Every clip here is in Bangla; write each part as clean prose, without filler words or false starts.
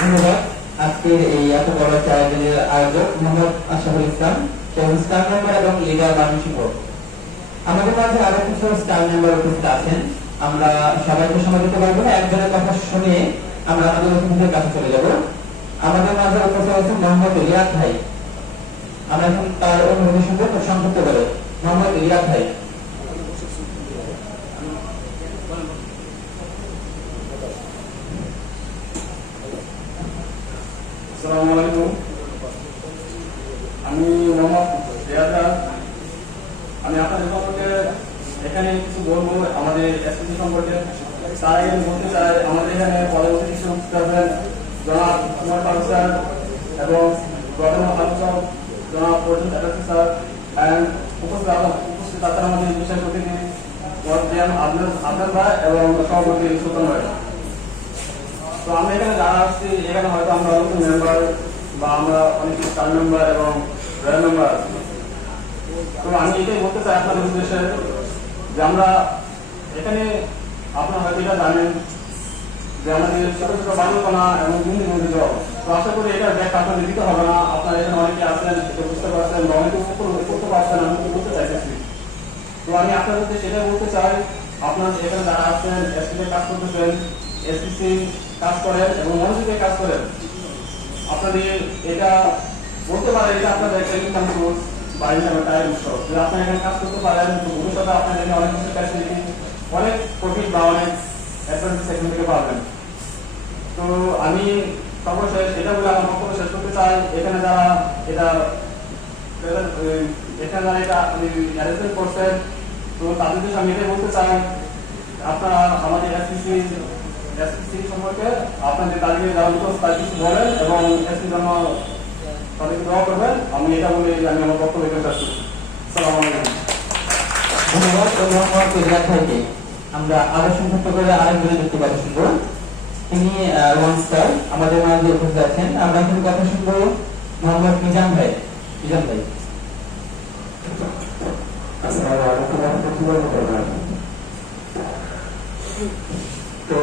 ধন্যবাদ। আজকের এই এত বড় চ্যালেঞ্জের আয়োজক মোহাম্মদ আশরাফুল ইসলাম এবং স্টার মেম্বার এবং লিডার বাংলাদেশ। আমাদের মাঝে আরো কিছু স্টার মেম্বার উপস্থিত আছেন। আমরা সবাইকে সময় দিতে পারবো না, একজনের কথা শুনে আমরা আমাদের অতিথিদের কাছে চলে যাব। আমাদের মাঝে উপস্থিত আছেন মোহাম্মদ রিয়াদ ভাই। আমরা এখন তার অনুভূতি শুনবো সংক্ষিপ্ত করে। মোহাম্মদ রিয়াদ ভাই। আসসালামু আলাইকুম। আমি মোহাম্মদ রিয়াদ। আমি আপনাদের সম্পর্কে এখানে কিছু বলবো, আমাদের এসপিসি সম্পর্কে। তার আগে আমি বলতে চাই, আমাদের এখানে পরবর্তী কিছু উপস্থিত আছেন জনাব কুমার পাল স্যার এবং প্রধান আলোচক জনাব অর্জুন চ্যাটার্জি স্যার অ্যান্ড উপস্থিত আছেন আমাদের বিশেষ অতিথি আবদুল ভাই এবং সভাপতি সুলতান ভাই। তো আমরা এখানে যারা আসছি, এখানে হয়তো আমরা অনেক মেম্বার বা আমরা অনেক স্টার মেম্বার এবং রয়্যাল মেম্বার আছি। তো আমি এটাই বলতে চাই আপনাদের উদ্দেশ্যে যে আমরা এখানে, আপনারা হয়তো এটা জানেন যে আমাদের ছোট ছোট বালুকণা এবং দুর্নীতি জল। তো আশা করি এটার ব্যাখ্যা আপনাদের দিতে হবে না। আপনারা এখানে অনেকে আছেন, এটা বুঝতে পারছেন বা অনেকে করতে পারছেন, আমি তো বলতে চাইতেছি। তো আমি আপনাদেরকে সেটাই বলতে চাই, আপনারা এখানে যারা আছেন, এসপিতে কাজ করতেছেন, এসপিসি কাজ করেন এবং মনোযোগে কাজ করেন, আপনাদের এটা বলতে পারেন এটা আপনাদের একটা ইনকাম সোর্স বা ইনকামের টাইম উৎস। যদি আপনারা এখানে কাজ করতে পারেন তো ভবিষ্যতে আপনাদের অনেক কিছু ফ্যাসিলিটি, অনেক প্রফিট বা অনেক অ্যাডভান্টেজ সেখান থেকে পাবেন। তো আমি সর্বশেষ এটা বলে আমার বক্তব্য শেষ করতে চাই, এখানে যারা এটা অ্যারেঞ্জমেন্ট করছেন, তো তাদের দেশে আমি এটাই বলতে চাই, আপনারা আমাদের এসপিসি সম্পর্কে আপনাদের তাদেরকে যারা তার কিছু বলেন এবং এসপি জন্য তাদেরকে দোয়া করবেন। আমি এটা বলে আমি আমার বক্তব্য শেষ করছি। আসসালামু আলাইকুম। ধন্যবাদ মোহাম্মদ রিয়াদ ভাইকে। আমরা আরো সংক্ষিপ্ত করে আরেকজনের ব্যক্তিগত শুনবো। তিনি ওয়ান স্টার আমাদের মাঝে উপস্থিত আছেন। আমরা এখন কথা শুনবো মোহাম্মদ মিজান ভাই। মিজান ভাই। আসসালামু আলাইকুম ওয়া রাহমাতুল্লাহি ওয়া বারাকাতুহু। তো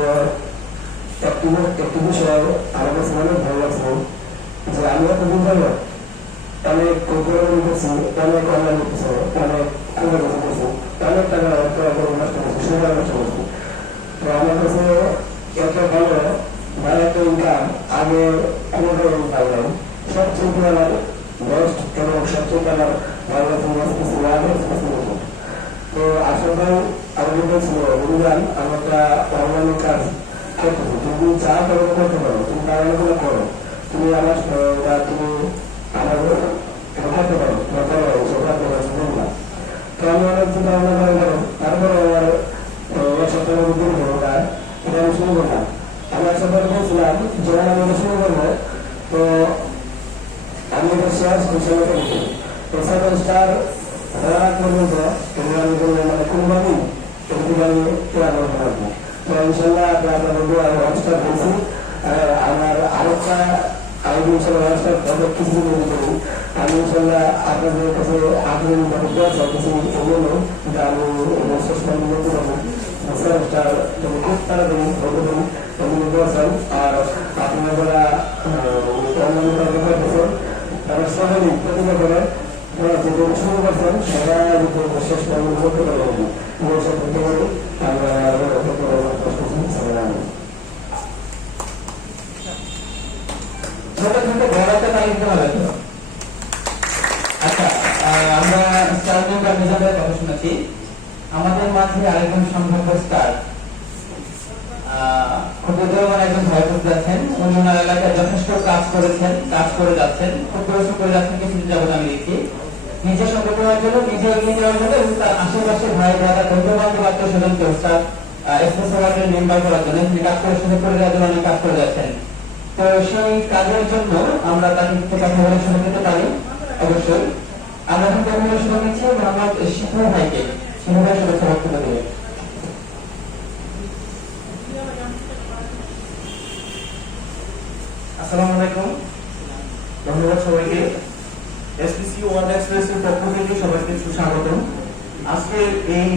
একটু বিষয় আমার কাছে অনেক ভালো লাগছে যে আমি এতদিন ধরে অনেক কোম্পানি করছি, অনেক অনলাইন করছি, অনেক কোম্পানি করছি, অনেক টাকা নষ্ট করছি, সময় নষ্ট করছি। তো আমার কাছে এত ভালো বা এত ইনকাম আগে কোনোটাই পাই নাই। সবচেয়ে আমার বেস্ট এবং সবচেয়ে আমার ভালো লাগছে। তো আসলে আমি বলছিল অনুদান আমরা অনলাইন কাজ করতেছি, তুমি যা করো করতে পারো, তুমি তারা করো, তুমি আমার তুমি আমার করতে পারো না। তো আমি অনেক চিন্তা ভাবনা করে করো, তারপরে আমার এক সপ্তাহের মধ্যে এটা আমি শুরু করলাম। আমি এক সপ্তাহে বলছিলাম যখন আমি এটা শুরু করবো, তো আমি এটা শেয়ার করছি তো সেভেন স্টার পর্যন্ত আমি মানে কোনোভাবেই আমি ক্রিয়া করতে পারবো। তো ইনশাল্লাহ আপনাদের অনুষ্ঠান হয়েছি। আমার আরেকটা আমি ইনশাল্লাহ অনুষ্ঠান কিছু করি। আমি ইনশাল্লাহ আপনাদের কাছে আগ্রহী কিছু এগুলো যে আমি শেষ করতে পারবো। খুব তাড়াতাড়ি এগুলো বলছেন। আর আপনারা যারা অন্যান্য করতেছেন তারা সবাই প্রতিভা করে শুরু করছেন, সবাই শেষ করতে পারবেন। আচ্ছা, আমরা স্টার মেম্বার মিজান ভাইয়ের কথা শুনেছি। আমাদের মাঝে আরেকজন সম্ভাব্য স্টার খুব উদীয়মান একজন ভাই উপস্থিত আছেন। উনি ওনার এলাকায় যথেষ্ট কাজ করেছেন, কাজ করে যাচ্ছেন, খুব পরিশ্রম করে যাচ্ছেন। কিছুদিন যাবত আমি দেখি নিজের সম্পর্ক করার জন্য, নিজে এগিয়ে যাওয়ার জন্য এবং তার আশেপাশে ভাই দাদা বন্ধু বান্ধব আত্মীয় স্বজনকে স্টার স্পেশাল মেম্বার করার জন্য তিনি কাজ করে সুযোগ করে দেওয়ার জন্য অনেক কাজ করে যাচ্ছেন। তো সেই কাজের জন্য আমরা তাকে কথা বলে শুনে নিতে পারি। অবশ্যই আমরা এখন কথা বলে শুনে নিচ্ছি মোহাম্মদ শিখু ভাইকে। শিখু ভাই শুভেচ্ছা বক্তব্য দিয়ে। আসসালামু আলাইকুম, ধন্যবাদ সবাইকে। এসপিসি ওয়ার্ল্ড এক্সপ্রেসের পক্ষ থেকে সবাইকে সুস্বাগতম। আজকে এই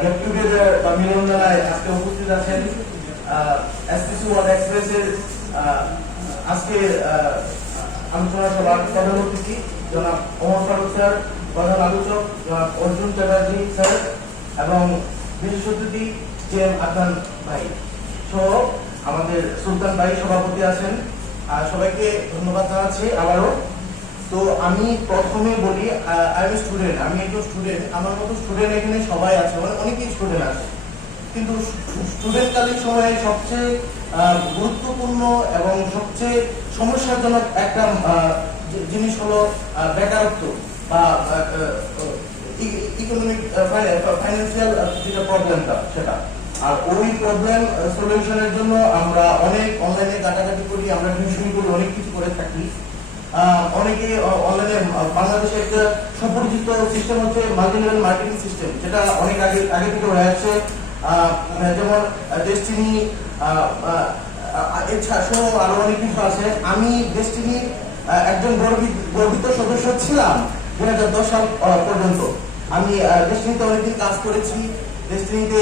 গেট টুগেদার বা মিলন মেলায় আজকে উপস্থিত আছেন এসপিসি ওয়ার্ল্ড এক্সপ্রেসের আজকের আলোচনা সভার প্রধান অতিথি জনাব ওমর ফারুক স্যার, প্রধান আলোচক জনাব অর্জুন চ্যাটার্জি স্যার এবং বিশেষ অতিথি জিএম আদনান ভাই সহ আমাদের সুলতান ভাই সভাপতি আছেন। সবাইকে ধন্যবাদ জানাচ্ছি আবারও। তো আমি প্রথমে বলি আই এম স্টুডেন্ট, আমি একজন স্টুডেন্ট। আমার মতো স্টুডেন্ট এখানে সবাই আছে, মানে অনেকেই স্টুডেন্ট আছে, কিন্তু স্টুডেন্টকালীন সময়ে সবচেয়ে গুরুত্বপূর্ণ এবং সবচেয়ে সমস্যাজনক একটা জিনিস হলো বেকারত্ব বা ইকোনমিক ফাইন্যান্সিয়াল যেটা প্রবলেমটা সেটা। আর ওই প্রবলেম সলিউশনের জন্য আমরা অনেক অনলাইনে ঘাটাঘাটি করি, আমরা টিউশন করি, অনেক কিছু করে থাকি। অনেকে অনলাইনে বাংলাদেশে একটা সুপরিচিত সিস্টেম হচ্ছে মাল্টিলেভেল মার্কেটিং সিস্টেম, যেটা অনেক আগে থেকে হয়ে আছে। যেমন ডেস্টিনি এছাড়া সহ আরো অনেক কিছু আছে। আমি ডেস্টিনি একজন গর্বিত সদস্য ছিলাম 2010 সাল পর্যন্ত। আমি ডেস্টিনিতে অনেকদিন কাজ করেছি, ডেস্টিনিতে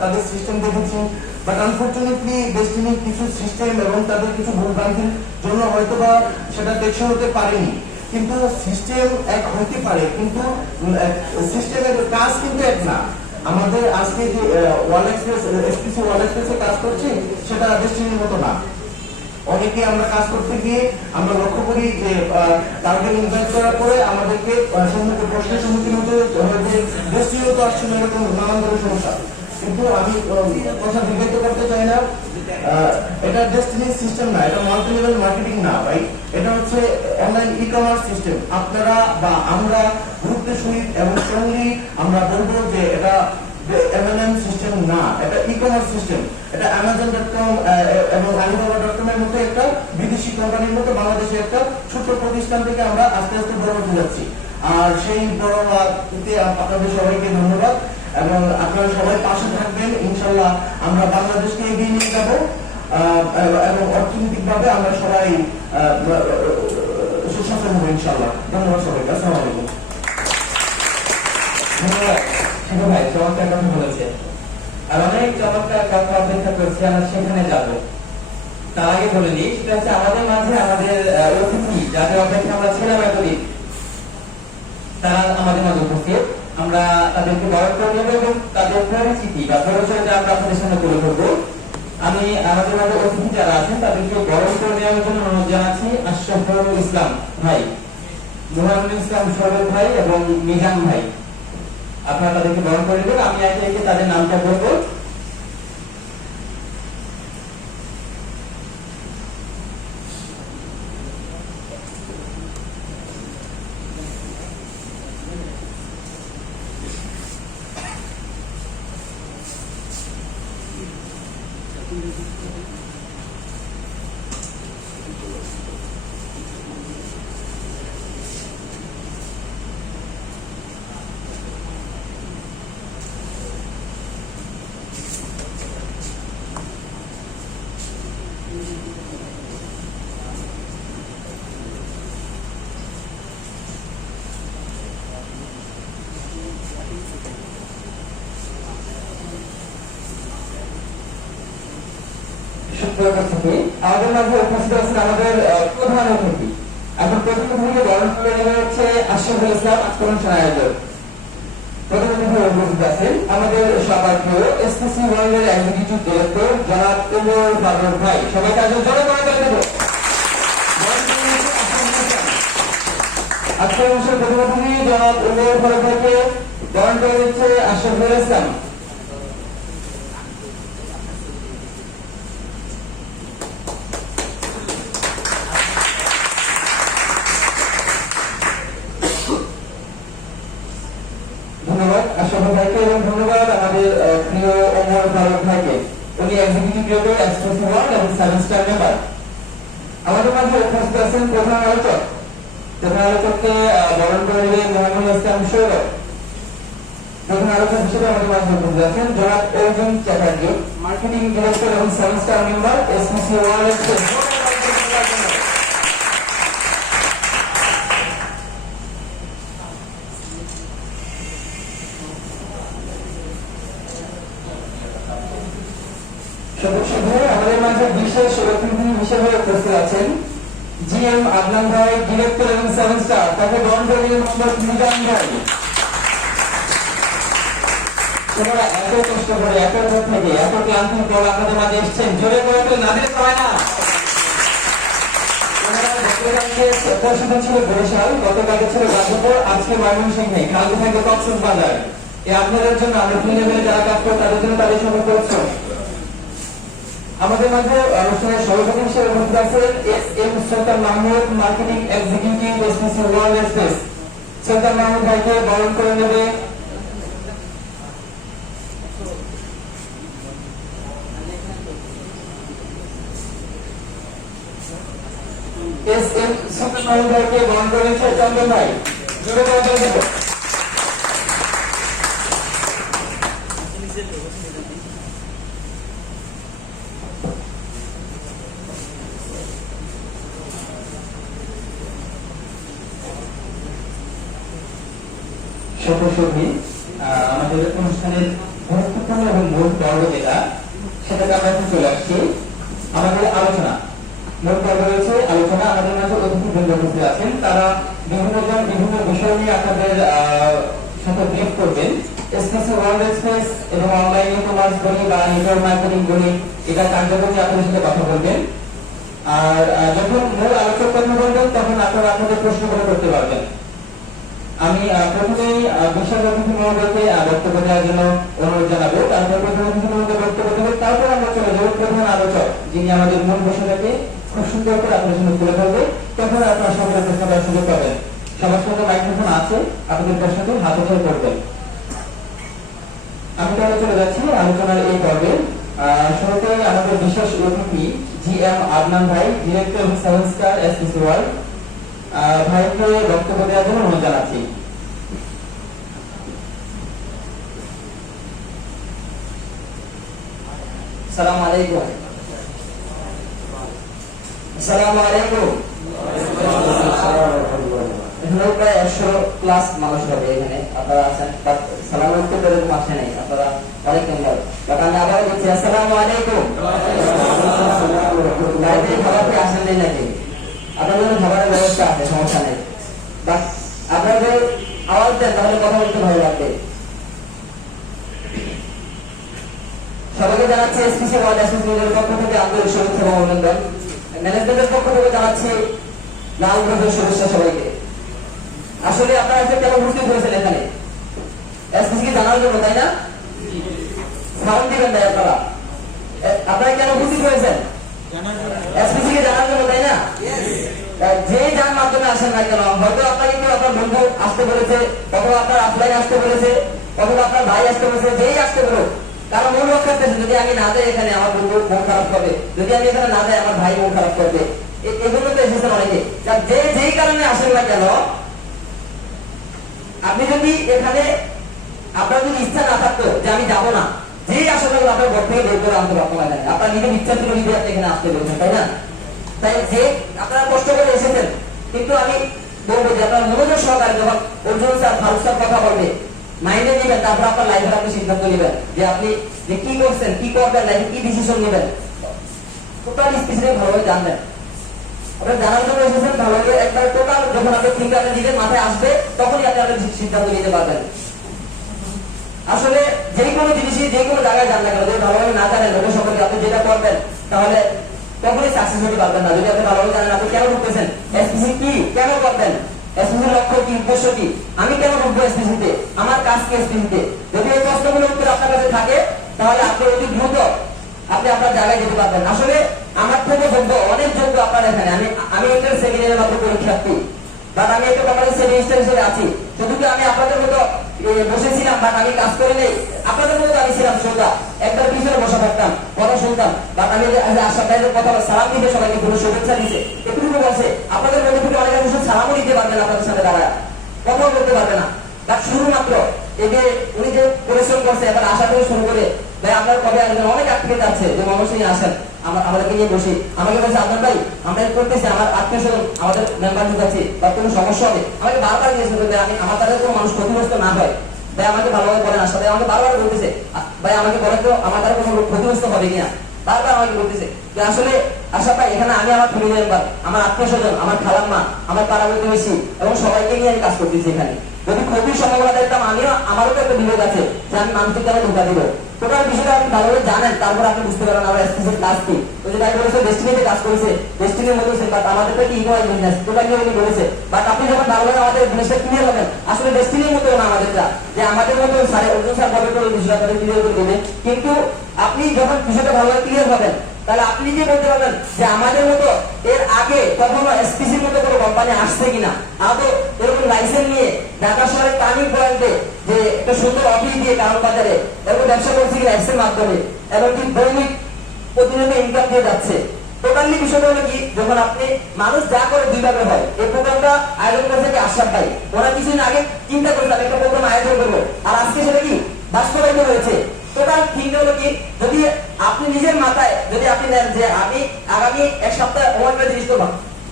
তাদের সিস্টেম দেখেছি, বাট আনফরচুনেটলি ডেস্টিনির কিছু সিস্টেম এবং তাদের কিছু ভুলভ্রান্তির জন্য হয়তো বা সেটা টেকসই হতে পারেনি। কিন্তু সিস্টেম এক হতে পারে, কিন্তু সিস্টেমের কাজ কিন্তু এক না। আমাদের আজকে যে ওয়ার্ল্ড এক্সপ্রেস এসপিসি ওয়ার্ল্ড এক্সপ্রেসে কাজ করছি সেটা ডেস্টিনির মতো না। অনেকে আমরা কাজ করতে গিয়ে আমরা লক্ষ্য করি যে টার্গেট ইনভাইট করার পরে আমাদেরকে প্রশ্নের সম্মুখীন হতে যে ডেস্টিনিও তো আসছে না, এরকম নানান ধরনের সমস্যা। কিন্তু আমি কথা বিবেচিত করতে চাই না, এটা ডেস্টিনির সিস্টেম না, এটা মাল্টি লেভেল মার্কেটিং না ভাই, এটা হচ্ছে অনলাইন ই কমার্স সিস্টেম। আপনারা বা আমরা গুরুত্বের সহিত এবং স্ট্রংলি আমরা বলবো যে এটা এমএলএম সিস্টেম না, এটা ই কমার্স সিস্টেম। এটা Amazon.com এবং Alibaba.com এর মতো একটা বিদেশি কোম্পানির মতো বাংলাদেশে একটা ছোট প্রতিষ্ঠান থেকে আমরা আস্তে আস্তে বড় হতে যাচ্ছি। আর সেই বড় হতে আপনাদের সবাইকে ধন্যবাদ এবং আপনারা সবাই পাশে থাকবেন। ইনশাল্লাহ আমরা বাংলাদেশকে এগিয়ে নিয়ে যাব এবং অর্থনৈতিকভাবে আমরা সবাই সুসফল হবো ইনশাল্লাহ। ধন্যবাদ সবাইকে। আসসালামু আলাইকুম। ধন্যবাদ শিখো ভাই, চমৎকার কথা বলেছে। আর অনেক চমৎকার কথা অপেক্ষা করছে, আমরা সেখানে যাব। তার আগে বলে নিই, সেটা হচ্ছে আমাদের মাঝে আমাদের অতিথি যাদের অপেক্ষা আমরা ছিলাম এতদিন, তারা আমাদের মাঝে উপস্থিত। আমরা তাদেরকে বরণ করে নেব এবং তাদের পরিচিতি বা পরিচয়টা আমরা আপনাদের সামনে তুলে ধরবো। আমি আমাদের মাঝে অতিথি যারা আছেন তাদেরকে বরণ করে নেওয়ার জন্য অনুরোধ জানাচ্ছি আশরাফুল ইসলাম ভাই, মুহাম্মদ ইসলাম সরোজ ভাই এবং মিজান ভাই। আপনারা তাদেরকে বরণ করে নেবেন। আমি একে একে তাদের নামটা বলবো। আমাদের মাঝে উপস্থিত আছেন আমাদের প্রধান অতিথি। এখন প্রধান অতিথিকে বরণ করে নেওয়া হচ্ছে আশরাফুল ইসলাম আজকের আয়োজক। প্রধান অতিথি উপস্থিত আছেন আমাদের সবার প্রিয় এসপিসি ওয়ার্ল্ডের এক্সিকিউটিভ ডিরেক্টর জনাব ওমর ফারুক ভাই। সবাই কাজে জোরে করে দেব। আজকের অনুষ্ঠানের প্রধান অতিথি জনাব ওমর ফারুক ভাইকে বরণ করে দিচ্ছে আশরাফুল ইসলাম। ধন্যবাদ আশরাফুল ভাইকে এবং ধন্যবাদ আমাদের প্রিয় ওমর ফারুক ভাইকে। উনি এক্সিকিউটিভ ডিরেক্টর এক্সপ্রেসি ওয়ার্ল্ড এবং 7 স্টার মেম্বার। আমাদের মাঝে উপস্থিত আছেন প্রধান আলোচক। প্রধান আলোচককে বরণ করে নেবেন মুহাম্মদ ইসলাম সৌরভ। প্রধান আলোচক হিসেবে আমাদের মাঝে উপস্থিত আছেন জনাব অর্জুন চ্যাটার্জি, মার্কেটিং ডিরেক্টর এবং 7 স্টার মেম্বার এসপিসি ওয়ার্ল্ড। সদস্য ভাই, আমাদের মাঝে বিশেষ অতিথি হিসেবে উপস্থিত আছেন জিএম আদনান ভাই, ডিরেক্টর এবং 7 স্টার, তাকে গ্রহণ করে নিয়ে মোহাম্মদ মিজান ভাই। তোমরা এত কষ্ট করে, এত দূর থেকে, এত ক্লান্তির পর আপনাদের মাঝে এসছেন, জোরে করে তো না দিলে হয় না। প্রশ্ন ছিল বরিশাল, গতকালকে ছিল গাজীপুর, আজকে ময়মনসিংহে, কালকে থাকবে কক্সবাজার। এই আপনাদের জন্য আমরা দুই লেভেলে যারা কাজ করে তাদের জন্য তাদের সঙ্গে করেছ। আমাদের মাঝে অনুষ্ঠানের সভাপতি হিসেবে উপস্থিত আছেন S M Sultan Mahmud, marketing executive, SPC world express. Sultan Mahmud ভাইকে বরণ করে নেবে এস এম সুলতান মাহমুদ ভাইকে বরণ করে নিচ্ছে চন্দন ভাই। জোরে করে দেব। সত্যি আমাদের অনুষ্ঠানের গুরুত্বপূর্ণ এবং মূল পর্ব যেটা, সেটাকে আমরা এখন চলে আসছি আমাদের আলোচনা। মূল পর্ব রয়েছে আলোচনা। আমাদের মাঝে অতিথিবৃন্দ উপস্থিত আছেন, তারা বিভিন্ন বিষয় নিয়ে আপনাদের সাথে ব্রিফ করবেন। এসপিসি ওয়ার্ল্ড এক্সপ্রেস এবং অনলাইন ই কমার্স বলি বা নেটওয়ার্ক মার্কেটিং বলি, এটা কার্যক্রমে আপনাদের সাথে কথা বলবেন। আর যখন মূল আলোচক কথা বলবেন তখন আপনারা আপনাদের প্রশ্নগুলো করতে পারবেন। আমি প্রথমেই বিশাল অতিথি মহোদয়কে বক্তব্য দেওয়ার জন্য অনুরোধ জানাবো। তারপর প্রধান অতিথি মহোদয় বক্তব্য দেবেন, তারপর আমরা চলে যাবো প্রধান আলোচক, যিনি আমাদের মূল বিষয়টাকে খুব সুন্দর করে আপনার জন্য তুলে ধরবে। তখন আপনারা সকলের প্রশ্ন করার সুযোগ পাবেন। সবার সঙ্গে মাইক্রোফোন আছে, আপনাদের প্রশ্নটি হাত উঠে করবেন। আমি তাহলে চলে যাচ্ছি আলোচনার এই পর্বে। শুরুতে আমাদের বিশেষ অতিথি জিএম আদনান ভাই, ডিরেক্টর 7 স্টার এসপিসি ওয়ার্ল্ড, ভাইকে বক্তব্য দেওয়ার জন্য অনুরোধ জানাচ্ছি। আসসালামু আলাইকুম। আসসালামু আলাইকুম। এখানে প্রায় 100 প্লাস মানুষ হবে এখানে, আপনারা আছেন, সালাম উত্তর এরকম আসে নাই, আপনারা অনেক নম্বর। আমি আবার বলছি আসসালামু আলাইকুম। গাড়িতে খাবার পেয়ে আসেন নাই নাকি? আপনাদের জন্য খাবারের ব্যবস্থা আছে, সমস্যা নেই। বাস আপনাদের আওয়াজ দেন, তাহলে কথা বলতে ভালো লাগবে। সবাইকে জানাচ্ছি এসপিসি ওয়ার্ল্ড অ্যাসোসিয়েশনের পক্ষ থেকে আন্তরিক শুভেচ্ছা এবং অভিনন্দন। ম্যানেজমেন্টের পক্ষ থেকে জানাচ্ছি লাল গ্রহের শুভেচ্ছা সবাইকে। আসলে আপনারা একটা কেন উপস্থিত হয়েছেন এখানে? এসপিসি কে জানার জন্য, তাই না? সাউন্ড দিবেন তাই আপনারা। আপনারা কেন উপস্থিত হয়েছেন? এসপিসি কে জানার জন্য, তাই না? যে যার মাধ্যমে আসেন না কেন, হয়তো আপনাকে কেউ আপনার বন্ধু আসতে বলেছে, অথবা আপনার আফলাইন আসতে বলেছে, অথবা আপনার ভাই আসতে বলেছে, যেই আসতে বলুক, কারণ মূল লক্ষ্য আছে যদি আমি না যাই এখানে আমার বন্ধু মন খারাপ করবে, যদি আমি এখানে না যাই আমার ভাই মন খারাপ করবে। এগুলো তো এসেছেন অনেকে। যে যেই কারণে আসেন না কেন, আপনি যদি এখানে আপনার যদি ইচ্ছা না থাকতো যে আমি যাবো না, যেই আসলে আপনার ঘর থেকে বের করে আনতে পারতো না, আপনার নিজের ইচ্ছা ছিল যদি আপনি এখানে আসতে বলছেন, তাই না? তাই যে আপনারা কষ্ট করে এসেছেন, কিন্তু আমি বলবো যে আপনার মনোযোগ সহকারে যখন অর্জুন স্যার, ফারুক স্যার কথা বলবে, মাইন্ডে নেবেন, তারপর আপনার লাইফের আপনি সিদ্ধান্ত নেবেন যে আপনি যে কি করছেন, কি করবেন, লাইফে কি ডিসিশন নেবেন, টোটাল স্পেসিফিক ভালোভাবে জানবেন। আপনার জানার জন্য এসেছেন, ভালোভাবে একবার টোটাল যখন আপনি ঠিক আপনি নিজের মাথায় আসবে, তখনই আপনি আপনার সিদ্ধান্ত নিতে পারবেন। আসলে যে কোনো জিনিসই যে কোনো জায়গায় যান না কেন, যদি ভালোভাবে না জানেন লোকের সম্পর্কে আপনি যেটা করবেন, তাহলে কখনোই সাকসেস হতে পারবেন না। যদি আপনি ভালোভাবে জানেন আপনি কেন ঢুকতেছেন, এসপিসি কি, কেন করবেন, এসপিসির লক্ষ্য কি, উদ্দেশ্য কি, আমি কেন ঢুকবো এসপিসিতে, আমার কাজ কি এসপিসিতে, যদি এই প্রশ্নগুলো উত্তর আপনার কাছে থাকে, তাহলে আপনি অতি দ্রুত আপনি আপনার জায়গায় যেতে পারবেন। আসলে আমার থেকে যোগ্য, অনেক যোগ্য আপনার এখানে। আমি একটা সেকেন্ড ইয়ারের মাত্র পরীক্ষার্থী, বাট আমি একটা কোম্পানির সেমিস্টার হিসেবে আছি। শুধু কি আমি আপনাদের মতো বসেছিলাম, বাট আমি কাজ করি নেই? আপনাদের মতো আমি ছিলাম শ্রোতা, একটার পিছনে বসে থাকতাম, কথা শুনতাম, বাট আমি আশা ভাইদের কথা সালাম দিতে, সবাইকে পুরো শুভেচ্ছা দিতে, এটুকু বলছে। আপনাদের মধ্যে থেকে অনেকে বসে সালামও দিতে পারবে না, আপনাদের সাথে দাঁড়ায় কথাও বলতে পারবে না। বাট শুধুমাত্র এই যে উনি যে পরিশ্রম করছে, এবার আশা থেকে শুরু করে ভাই আপনার কবে আসবেন, অনেক আত্মীয় যাচ্ছে যে মানুষই আসেন, আমাদেরকে নিয়ে বসি, আমাকে বলছে আপনার ভাই আমরা করতেছি, আমার আত্মীয় স্বজন আমাদের মেম্বার ঢুকাচ্ছি, বা কোনো সমস্যা হবে, আমাকে বারবার দিয়েছে আমি আমার তাদের কোনো মানুষ ক্ষতিগ্রস্ত না হয়, ভাই আমাকে ভালোভাবে বলেন। আসলে আমাকে বারবার বলতেছে ভাই আমাকে বলেন তো আমার দ্বারা কোনো ক্ষতিগ্রস্ত হবে কিনা। বারবার আমাকে বলতেছে যে আসলে আশা ভাই এখানে আমি আমার ফ্যামিলি মেম্বার, আমার আত্মীয় স্বজন, আমার খালাম্মা, আমার পাড়া প্রতিবেশী এবং সবাইকে নিয়ে আমি কাজ করতেছি এখানে। যদি ক্ষতির সম্ভাবনা দেখতাম আমারও তো একটা বিবেক আছে যে আমি মানুষকে কেন ধোকা দিব। টোটাল বিষয়টা আপনি ভালোভাবে জানেন, তারপর আপনি বুঝতে পারেন আমার এসপিসির কাজ কি। ওই যে ভাই বলেছে ডেস্টিনিতে কাজ করেছে, ডেস্টিনির মতো বাট আমাদের তো কি ইকোয়াল বিজনেস টোটালি উনি বলেছে। বাট আপনি যখন ভালোভাবে আমাদের জিনিসটা ক্লিয়ার হবেন, আসলে ডেস্টিনির মতো না আমাদেরটা, যে আমাদের মতো স্যার অর্জুন স্যার বলে করে বিষয়টা আপনাদের ক্লিয়ার করে দেবে। কিন্তু আপনি যখন বিষয়টা ভালোভাবে ক্লিয়ার হবেন, তাহলে আপনি নিজে বলতে পারবেন যে আমাদের মতো এর আগে কখনো এসপিসির মতো কোনো কোম্পানি আসছে কিনা, আদৌ এরকম লাইসেন্স নিয়ে ঢাকা শহরের টার্নিং পয়েন্টে যে একটা সুন্দর অফিস দিয়ে কারণ বাজারে এরকম ব্যবসা করছে কিনা এক্সের মাধ্যমে, এবং কি দৈনিক প্রতিনিয়ত ইনকাম দিয়ে যাচ্ছে। টোটালি বিষয়টা হলো কি, যখন আপনি মানুষ যা করে দুই ভাবে হয়। এই প্রোগ্রামটা আয়োজন করছে কি আশরাফ ভাই, ওরা কিছুদিন আগে চিন্তা করেছে আমি একটা প্রোগ্রাম আয়োজন করবো, আর আজকে সেটা কি বাস্তবায়িত হয়েছে। টোটাল থিংটা হলো কি, যদি আপনি নিজের মাথায় যদি আপনি নেন যে আমি আগামী এক সপ্তাহ অন্য জিনিস করবো,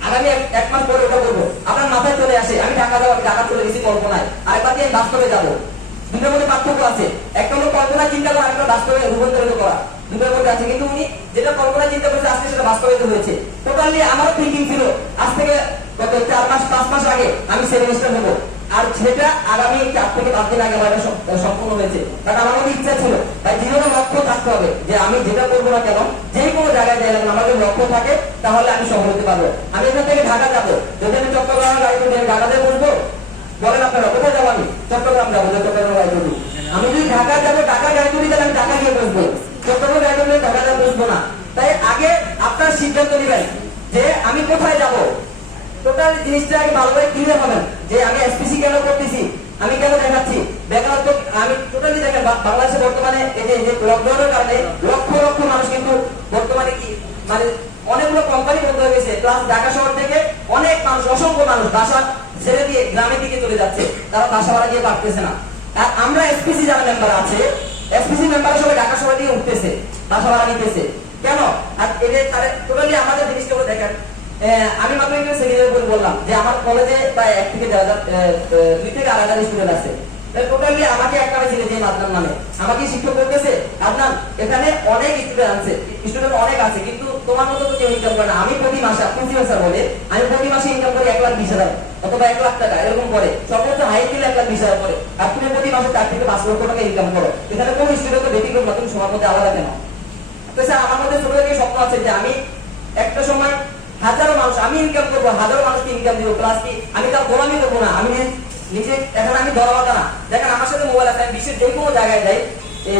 আগামী এক মাস পরে ওটা করবো, আপনার মাথায় চলে আসে আমি ঢাকা যাবো, ঢাকা চলে গেছি কল্পনায়, আরেকবার দিয়ে আমি বাস্তবে যাবো। দুটোর মধ্যে পার্থক্য আছে, একটা হলো কল্পনা চিন্তা করা, একটা বাস্তবে রূপান্তরিত করা, দুটোর মধ্যে আছে। কিন্তু উনি যেটা কল্পনা চিন্তা করেছে আজকে সেটা বাস্তবায়িত হয়েছে। টোটালি আমার থিঙ্কিং ছিল আজ থেকে গত 4 মাস 5 মাস আগে আমি সেমিস্টার নেবো, আর সেটা আগামী 4 থেকে 5 দিন আগে আমার সম্পূর্ণ হয়েছে। বাট আমার মধ্যে ইচ্ছা ছিল তাই জীবনে লক্ষ্য থাকতে হবে যে আমি যেটা করবো না কেন, যে কোনো জায়গায় যাই না আমাদের লক্ষ্য থাকে, তাহলে আমি সফল হতে পারবো। আমি এখান থেকে ঢাকা যাবো, যদি আমি চট্টগ্রামে গাড়ি করে ঢাকাতে বসবো, বলেন আপনারা কোথায় যাবো? আমি চট্টগ্রাম যাবো, চট্টগ্রাম গাড়ি করি। আমি যদি ঢাকা যাবো, ঢাকা গাড়ি করি, তাহলে আমি ঢাকা গিয়ে বসবো, চট্টগ্রাম গাড়ি করলে ঢাকা যাবো বসবো না। তাই আগে আপনার সিদ্ধান্ত নেবেন যে আমি কোথায় যাবো। টোটাল জিনিসটা আগে ভালোভাবে ক্লিয়ার হবেন যে আমি এসপিসি কেন করতেছি, আমি কেন দেখাচ্ছি। বেকারত্ব আমি টোটালি দেখেন বাংলাদেশে বর্তমানে এই যে লকডাউনের কারণে লক্ষ লক্ষ মানুষ কিন্তু বর্তমানে কি মানে অনেকগুলো কোম্পানি বন্ধ হয়ে গেছে, প্লাস ঢাকা শহর থেকে অনেক মানুষ, অসংখ্য মানুষ বাসা ছেড়ে দিয়ে গ্রামের দিকে চলে যাচ্ছে, তারা বাসা ভাড়া দিয়ে পারতেছে না। আর আমরা এসপিসি যারা মেম্বার আছে, এসপিসি মেম্বার সবাই ঢাকা শহর দিয়ে উঠতেছে, বাসা ভাড়া নিতেছে কেন? আর এদের টোটালি আমাদের জিনিসটা দেখেন। আমি মাত্র একটা সেকেন্ডের উপর বললাম যে আমার কলেজে প্রায় 1 থেকে 2 থেকে 2,500 স্টুডেন্ট আছে। টোটালি আমাকে একটা ছেলে যে মাদনান নামে আমাকে শিক্ষক করতেছে, আপনার এখানে অনেক স্টুডেন্ট অনেক আছে, কিন্তু তোমার মতো তো কেউ ইনকাম করে না। আমি প্রতি মাসে প্রিন্সিপাল স্যার বলে আমি প্রতি মাসে ইনকাম করি 1,20,000 অথবা 1 লাখ টাকা, এরকম করে সর্বোচ্চ হাই দিলে 1,20,000 করে। আর তুমি প্রতি মাসে 4 থেকে 5 লক্ষ টাকা ইনকাম করো, এখানে কোনো স্টুডেন্ট তো ব্যতিক্রম না, তুমি সবার মধ্যে আলাদা কেন? তো স্যার আমার মধ্যে ছোট থেকে স্বপ্ন আছে যে আমি একটা সময় হাজারো মানুষ আমি ইনকাম করবো, হাজারো মানুষকে ইনকাম দিব, প্লাস কি আমি তার গোলামি করবো না। আমি নিজে এখন আমি ধরাবাতা না, দেখেন আমার সাথে মোবাইল আছে, আমি বিশ্বের যে কোনো জায়গায় যাই,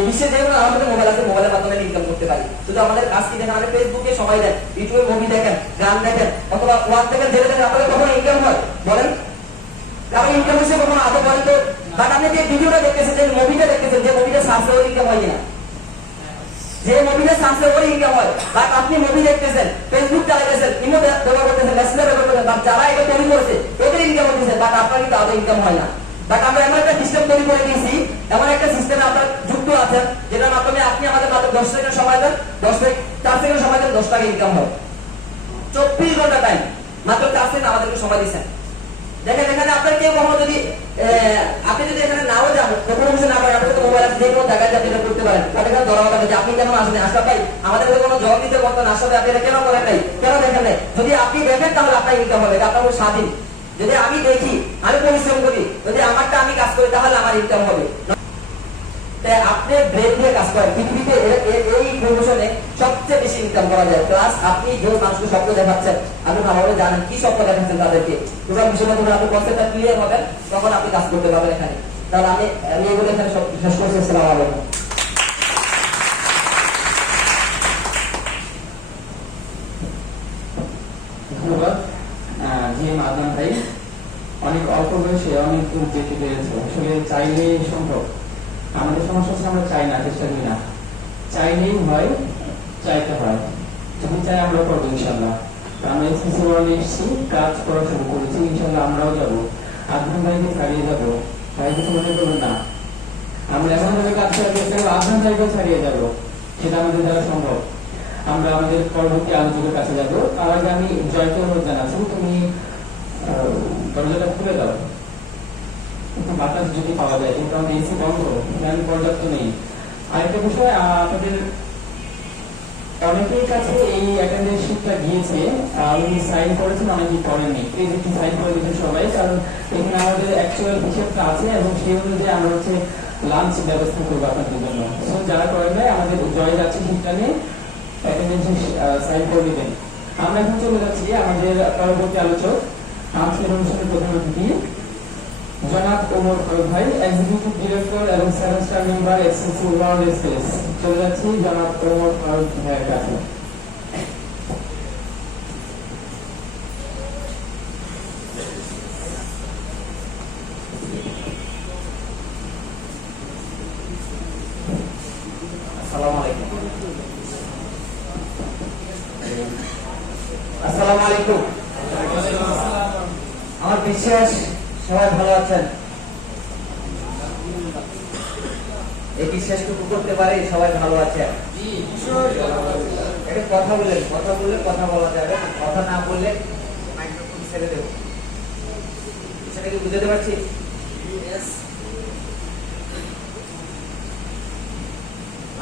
বিশ্বের যে কোনো আমার সাথে মোবাইল আছে, মোবাইলের মাধ্যমে ইনকাম করতে পারি। শুধু আমাদের কাজ কি দেখেন, আমাদের ফেসবুকে সবাই দেন, ইউটিউবে মুভি দেখেন, গান দেখেন, অথবা ওয়াজ দেখেন, যেটা দেখেন আপনাদের কখনো ইনকাম হয় বলেন? কারণ ইনকাম হচ্ছে কখনো আদৌ বলেন তো? বাট আপনি যে ভিডিওটা দেখতেছেন, যে মুভিটা দেখতেছেন, যে মুভিটা সার্চে ওর ইনকাম হয় কিনা? যে মুভিটা সার্চে ওর ইনকাম হয়। বাট আপনি মুভি দেখতেছেন, ফেসবুক চালাইতেছেন, ইমো ব্যবহার করতেছেন, মেসেঞ্জার ব্যবহার করতেছেন, বাট যারা এটা তৈরি করেছে ওদের ইনকাম হচ্ছে, বাট আপনার কিন্তু আদৌ ইনকাম হয় না। বাট আমরা এমন একটা সিস্টেম তৈরি করে দিয়েছি, এমন একটা সিস্টেমে আপনার যুক্ত আছেন, যেটার মাধ্যমে আপনি আমাদের মাত্র 10 সেকেন্ড সময় দেন, 4 সেকেন্ড সময় দেন, 10 টাকা ইনকাম হয়। 24 ঘন্টা টাইম, মাত্র 4 সেকেন্ড আমাদেরকে সময় দিচ্ছেন। দেখেন এখানে আপনার কেউ কখনো যদি আপনি যদি এখানে নাও যান, কোনো কিছু না পারেন, আপনার তো মোবাইল আছে, যে কোনো জায়গায় আপনি এটা করতে পারেন। তাদের কাছে ধরা হবে যে আপনি কেন আসেন, আশরাফ ভাই আমাদের কোনো জবাব দিতে পারতেন, আশরাফ ভাই আপনি এটা কেন করেন নাই, কেন দেখেন নাই? যদি আপনি দেখেন তাহলে আপনার ইনকাম হবে, এটা আপনার স্বাধীন। যদি আমি দেখি, আমি পরিশ্রম করি, যদি আমারটা আমি কাজ করি, তাহলে আমার ইনকাম হবে। আপনি ব্রেন দিয়ে কাজ করেন, পৃথিবীতে এই প্রফেশনে সবচেয়ে বেশি ইনকাম করা যায়। প্লাস আপনি যে মানুষকে স্বপ্ন দেখাচ্ছেন, আপনি ভালোভাবে জানেন কি স্বপ্ন দেখাচ্ছেন তাদেরকে, পুরো বিষয়টা যখন আপনি কনসেপ্টটা ক্লিয়ার হবেন, তখন আপনি কাজ করতে পারবেন এখানে। তাহলে আমি এগুলো এখানে সব শেষ করছি। আসসালামু আলাইকুম। ধন্যবাদ জি আদনান ভাই, অনেক অল্প বয়সে অনেক দূর যেতে পেরেছে। আসলে চাইলে সম্ভব। আমাদের সমস্যা হচ্ছে আমরা চাই না, চেষ্টা করি না। চাইলেই হয়, চাইতে হয়। যদি চাই আমরা করবো ইনশাল্লাহ। আমরা এসএসসি ওয়ার্ল্ডে এসেছি, কাজ করা শুরু করেছি, ইনশাল্লাহ আমরাও যাবো। আদনান ভাইকে ছাড়িয়ে যাবো, ভাই কিছু মনে করবেন না। আমরা এমন ভাবে কাজ করে আদনান ভাইকেও ছাড়িয়ে যাবো, সেটা আমাদের দ্বারা সম্ভব। আমরা আমাদের পরবর্তী আলোচকের কাছে যাবো। তার আগে আমি জয়কে অনুরোধ জানাচ্ছি, তুমি দরজাটা খুলে দাও, বাতাস যদি পাওয়া যায়, কিন্তু আমাদের এসি বন্ধ, ফ্যান পর্যাপ্ত নেই। আরেকটা বিষয়, আপনাদের অনেকের কাছে এই অ্যাটেন্ডেন্স শিটটা গিয়েছে, উনি সাইন করেছেন, অনেকেই করেননি। প্লিজ একটু সাইন করে দিবেন সবাই, কারণ এখানে আমাদের অ্যাকচুয়াল হিসেবটা আছে এবং সেই অনুযায়ী আমরা হচ্ছে লাঞ্চ ব্যবস্থা করবো আপনাদের জন্য। সো যারা করেন নাই আমাদের জয় যাচ্ছে শিটটা নিয়ে অ্যাটেন্ডেন্স সাইন করে দিবেন। আমরা এখন চলে যাচ্ছি আমাদের পরবর্তী আলোচক, আজকের অনুষ্ঠানের প্রধান অতিথি জনাব ওমর ফারুক ভাই, এক্সিকিউটিভ ডিরেক্টর এবং 7 স্টার মেম্বার এক্সেন্সি ওয়ার্ল্ড এক্সপ্রেস। চলে যাচ্ছি জনাব ওমর ফারুক ভাইয়ের কাছে। আসসালামু আলাইকুম। আসসালামু আলাইকুম। আমার বিশ্বাস সবাই ভালো আছেন। এই বিশ্বাসটুকু করতে পারি সবাই ভালো আছেন। এটা কথা বললে কথা বলা যাবে, কথা না বললে মাইক্রোফোন ছেড়ে দেব। সেটা কি বুঝতে পারছি?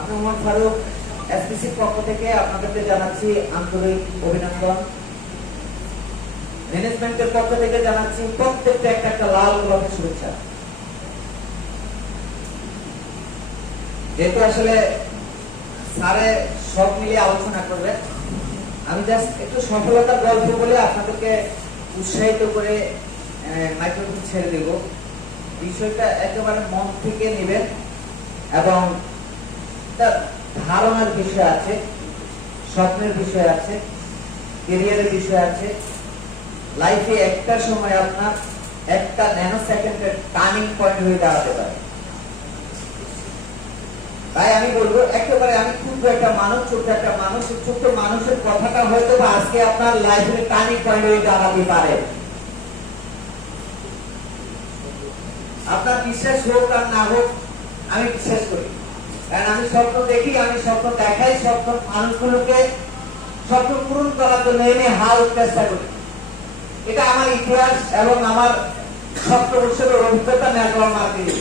আমি ওমর ফারুক, এসপিসির পক্ষ থেকে আপনাদেরকে জানাচ্ছি আন্তরিক অভিনন্দন। ম্যানেজমেন্টের পক্ষ থেকে জানাচ্ছি প্রত্যেকটা একটা লাল গোলাপের শুভেচ্ছা। যেহেতু আসলে স্যারে সব মিলিয়ে আলোচনা করবে, আমি জাস্ট একটু সফলতার গল্প বলে আপনাদেরকে উৎসাহিত করে মাইক্রোফোন ছেড়ে দেব। বিষয়টা একেবারে মন থেকে নেবেন এবং ধারণার বিষয় আছে, স্বপ্নের বিষয় আছে, ক্যারিয়ারের বিষয় আছে। লাইফে একটা সময় আপনার একটা ন্যানো সেকেন্ডের টার্নিং পয়েন্ট হয়ে দাঁড়াতে পারে। তাই আমি বলবো, একেবারে আমি ক্ষুদ্র একটা মানুষ, ছোট্ট একটা মানুষ, ছোট্ট মানুষের কথাটা হয়তো আজকে আপনার লাইফের টার্নিং পয়েন্ট হয়ে দাঁড়াতে পারে। আপনার বিশ্বাস হোক আর না হোক, আমি বিশ্বাস করি। কারণ আমি স্বপ্ন দেখি, আমি স্বপ্ন দেখাই, স্বপ্ন মানুষগুলোকে স্বপ্ন পূরণ করার জন্য এনে হাল চেষ্টা করি। এটা আমার ইতিহাস এবং আমার 7 বছরের অভিজ্ঞতা নেটওয়ার্ক মার্কেটিং।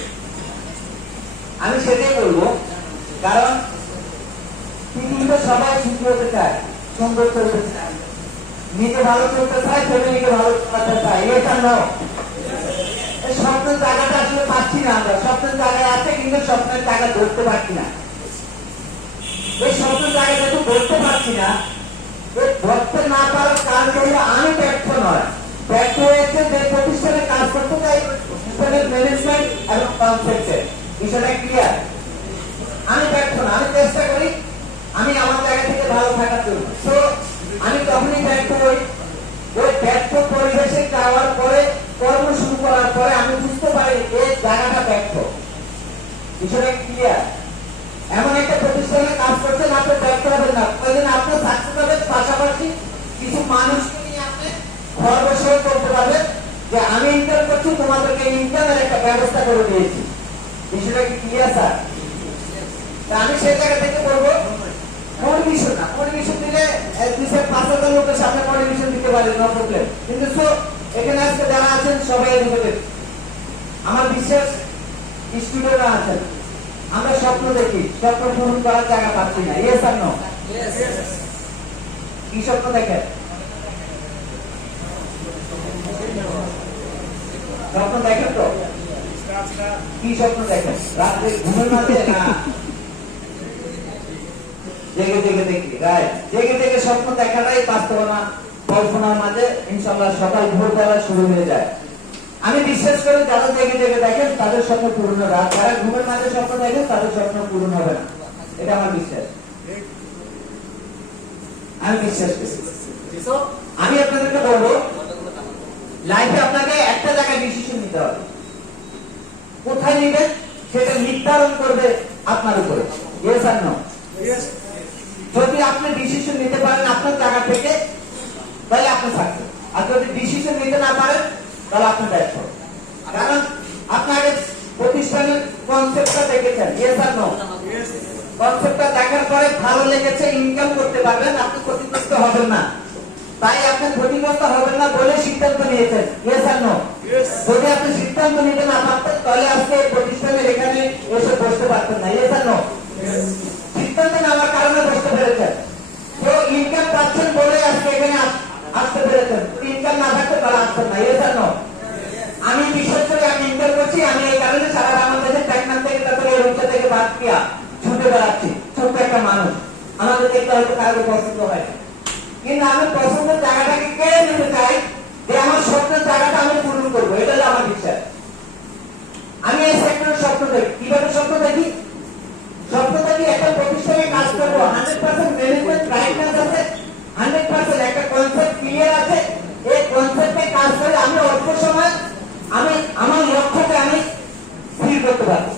আমি সেটাই বলবো, কারণ পৃথিবীতে সবাই সুখী হতে চায়, সুন্দর চলতে চায়, নিজে ভালো চলতে চায়, ফ্যামিলিকে ভালো চলতে চায়। এটা নয়, স্বপ্নের জায়গাটা আসলে পাচ্ছি না আমরা। স্বপ্নের জায়গায় আছে কিন্তু স্বপ্নের জায়গা ধরতে পারছি না। এই স্বপ্নের জায়গাটা একটু ধরতে পারছি না, ধরতে না পারার কারণ হলো আমি ব্যর্থ নয়, ব্যর্থ হয়েছে যে প্রতিষ্ঠানে কাজ করতে চাই, প্রতিষ্ঠানের ম্যানেজমেন্ট এবং কনসেপ্টে। বিষয়টা ক্লিয়ার? আমি ব্যর্থ না, আমি চেষ্টা করি আমি আমার জায়গা থেকে ভালো থাকার জন্য। তো আমি তখনই ব্যর্থ হই, ওই ব্যর্থ পরিবেশে যাওয়ার পরে, কর্ম শুরু করার পরে আমি বুঝতে পারি এই জায়গাটা ব্যর্থ। বিষয়টা ক্লিয়ার? এমন একটা প্রতিষ্ঠানে কাজ করছেন, আপনি ব্যর্থ হবেন না, ওইদিন আপনি সাকসেস হবেন। পাশাপাশি কিছু মানুষকে নিয়ে আপনি ঘর বসে করতে পারবেন যে আমি ইনকাম করছি, তোমাদেরকে ইনকামের একটা ব্যবস্থা করে দিয়েছি। বিষয়টা কি ক্লিয়ার স্যার? আমি সেই জায়গা থেকে বলবো, মোটিভেশন না, মোটিভেশন দিলে 5,000 লোকের সামনে মোটিভেশন দিতে পারে, নো প্রবলেম। কিন্তু এখানে আজকে যারা আছেন সবাই এডুকেটেড। আমার বিশ্বাস স্টুডেন্টরা আছেন, আমরা স্বপ্ন দেখি, স্বপ্ন পূরণ করার জায়গা পাচ্ছি না। ইয়েস আর নো? কি স্বপ্ন দেখেন? স্বপ্ন দেখেন তো? কি স্বপ্ন দেখেন? রাত্রে ঘুমের মাঝে না জেগে জেগে দেখি? রাইট, জেগে জেগে স্বপ্ন দেখাটাই বাস্তবতা কল্পনার মাঝে ইনশাআল্লাহ সকাল ভোরবেলা শুরু হয়ে যায়। আমি বিশ্বাস করি যারা জেগে জেগে দেখেন তাদের স্বপ্ন পূরণ হবে, আর যারা ঘুমের মাঝে স্বপ্ন দেখেন তাদের স্বপ্ন পূরণ হবে না। এটা আমার বিশ্বাস, আমি বিশ্বাস করি। আমি আপনাদেরকে বলবো, লাইফে আপনাকে একটা জায়গায় ডিসিশন নিতে হবে। কোথায় নেবেন সেটা নির্ধারণ করবে আপনার উপরে। ইয়েস আর নো? যদি আপনি ডিসিশন নিতে পারেন আপনার জায়গা থেকে, তাহলে আপনি সাকসেস। আর যদি ডিসিশন নিতে না পারেন তাহলে আপনি ব্যর্থ। কারণ আপনি আগে প্রতিষ্ঠানের কনসেপ্টটা দেখেছেন। ইয়েস আর নো? কনসেপ্টটা দেখার পরে ভালো লেগেছে, ইনকাম করতে পারবেন, আপনি ক্ষতিগ্রস্ত হবেন না। তাই আপনি ক্ষতিগ্রস্ত হবেন না বলে সিদ্ধান্ত নিয়েছেন। ইয়েস আর নো? যদি আপনি সিদ্ধান্ত নিতে না পারতেন তাহলে আজকে প্রতিষ্ঠানের এখানে এসে বসতে পারতেন না। ইয়েস আর নো? সিদ্ধান্ত নেওয়ার কারণে বসতে পেরেছেন। আসছেন না, ইয়েস আর নো? আমি বিশ্বাস করি, আমি ইন্টার করছি, আমি এই কারণে সারা বাংলাদেশের টেকনাফ থেকে তারপরে রূপসা থেকে বাদকিয়া ছুটে বেড়াচ্ছি, ছোট্ট একটা মানুষ। আমাদের দেখতে হয়তো কারো পছন্দ হয়, কিন্তু আমি পছন্দের জায়গাটাকে কেড়ে নিতে চাই, যে আমার স্বপ্নের জায়গাটা আমি পূরণ করবো, এটা হলো আমার বিশ্বাস। আমি এই সেক্টরের স্বপ্ন দেখি। কিভাবে স্বপ্ন দেখি? স্বপ্ন দেখি একটা প্রতিষ্ঠানে কাজ করবো, 100% ম্যানেজমেন্ট রাইটনেস আছে, 100% একটা কনসেপ্ট ক্লিয়ার আছে। এই কনসেপ্টে কাজ করে আমি অল্প সময় আমি আমার লক্ষ্যকে আমি স্থির করতে পারবো।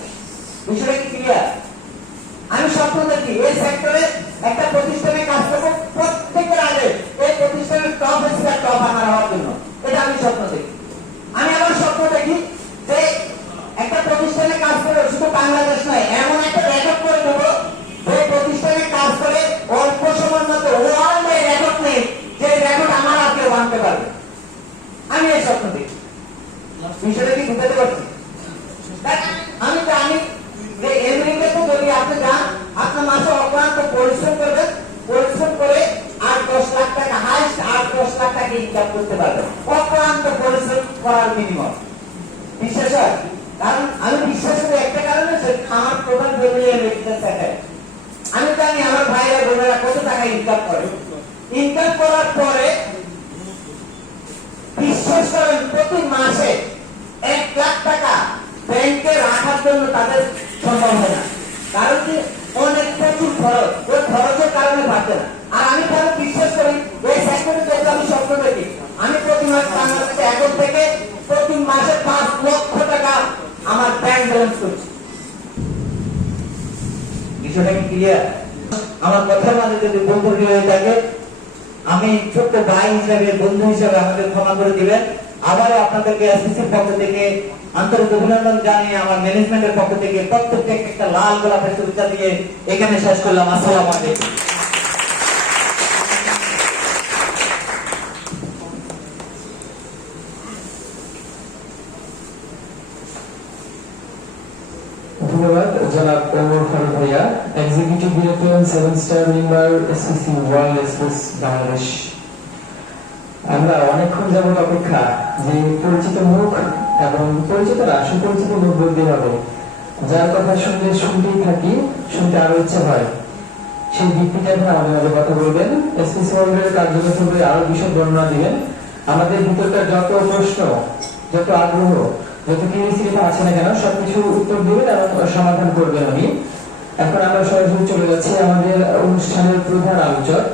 বিষয়টা কি ক্লিয়ার? আমি স্বপ্ন দেখি এই সেক্টরে একটা প্রতিষ্ঠানে কাজ করবো, প্রত্যেকের আগে এই প্রতিষ্ঠানের টপ এসে টপ আমার হওয়ার জন্য, এটা আমি স্বপ্ন দেখি। আমি আমার স্বপ্ন দেখি যে একটা প্রতিষ্ঠানে কাজ করে শুধু বাংলাদেশ নয়, এমন একটা রেকর্ড করে দেবো যে প্রতিষ্ঠানে কাজ করে অল্প সময়ের মধ্যে ওয়ার্ল্ডে রেকর্ড নেই, যে রেকর্ড আমার আর কেউ আনতে পারবে। আমি এই স্বপ্ন দেখি। বিষয়টা কি বুঝতে পারছি? আমি জানি যে আমেরিকাতে যদি আপনি যান, আপনার মাসে অক্লান্ত পরিশ্রম করবেন, পরিশ্রম করে 8-10 লাখ টাকা, হাইস্ট 8-10 লাখ টাকা ইনকাম করতে পারবেন, অক্লান্ত পরিশ্রম করার বিনিময়। বিশ্বাস হয়? কারণ আমি বিশ্বাস করি একটা কারণে, যে আমার প্রধান ফ্যামিলি রেমিটেন্স অ্যাকাউন্ট। আমি জানি আমার ভাইরা বোনেরা কত টাকা ইনকাম করে। ইনকাম করার পরে বিশ্বাস করেন প্রতি মাসে 1 লাখ টাকা ব্যাংকে রাখার জন্য তাদের সম্ভব হয় না। কারণ কি? অনেক প্রচুর খরচ, ওই খরচের কারণে পাচ্ছে না। আর আমি তাহলে বিশ্বাস করি এই সেক্টরে যেহেতু আমি স্বপ্ন দেখি, আমি প্রতি মাস বাংলাদেশে এখন থেকে প্রতি মাসে 5 লক্ষ টাকা আমার ব্যাংক ব্যালেন্স করছি। বিষয়টা কি ক্লিয়ার? আমার কথার মাঝে যদি ভুল ত্রুটি হয়ে থাকে, আমি ছোট্ট ভাই হিসাবে, বন্ধু হিসাবে আমাদের ক্ষমা করে দিবেন। আবারও আপনাদেরকে এসপিসির পক্ষ থেকে আন্তরিক অভিনন্দন জানিয়ে আমার ম্যানেজমেন্টের পক্ষ থেকে প্রত্যেককে একটা লাল গোলাপের শুভেচ্ছা দিয়ে এখানে শেষ করলাম। আসসালামু আলাইকুম। ধন্যবাদ জনাব ওমর ফারুক ভাইয়া, executive director 7 star member SPC world express Bangladesh. আমরা অনেকক্ষণ যাবত অপেক্ষা যে পরিচিত মুখ এবং পরিচিত না, সুপরিচিত মুখ বলতে হবে, যার কথা শুনলে শুনতেই থাকি, শুনতে আরো ইচ্ছা হয়, সেই ব্যক্তিটা আমাদের মাঝে কথা বলবেন। এসপিসি ওয়ার্ল্ডের কার্যক্রম সম্পর্কে আরো বিশদ বর্ণনা দিবেন। আমাদের ভিতরকার যত প্রশ্ন, যত আগ্রহ, যত কিউরিয়াসিটি আছে না কেন, সবকিছু উত্তর দিবেন এবং সমাধান করবেন উনি। এখন আমরা সরাসরি চলে যাচ্ছি আমাদের অনুষ্ঠানের প্রধান আলোচক।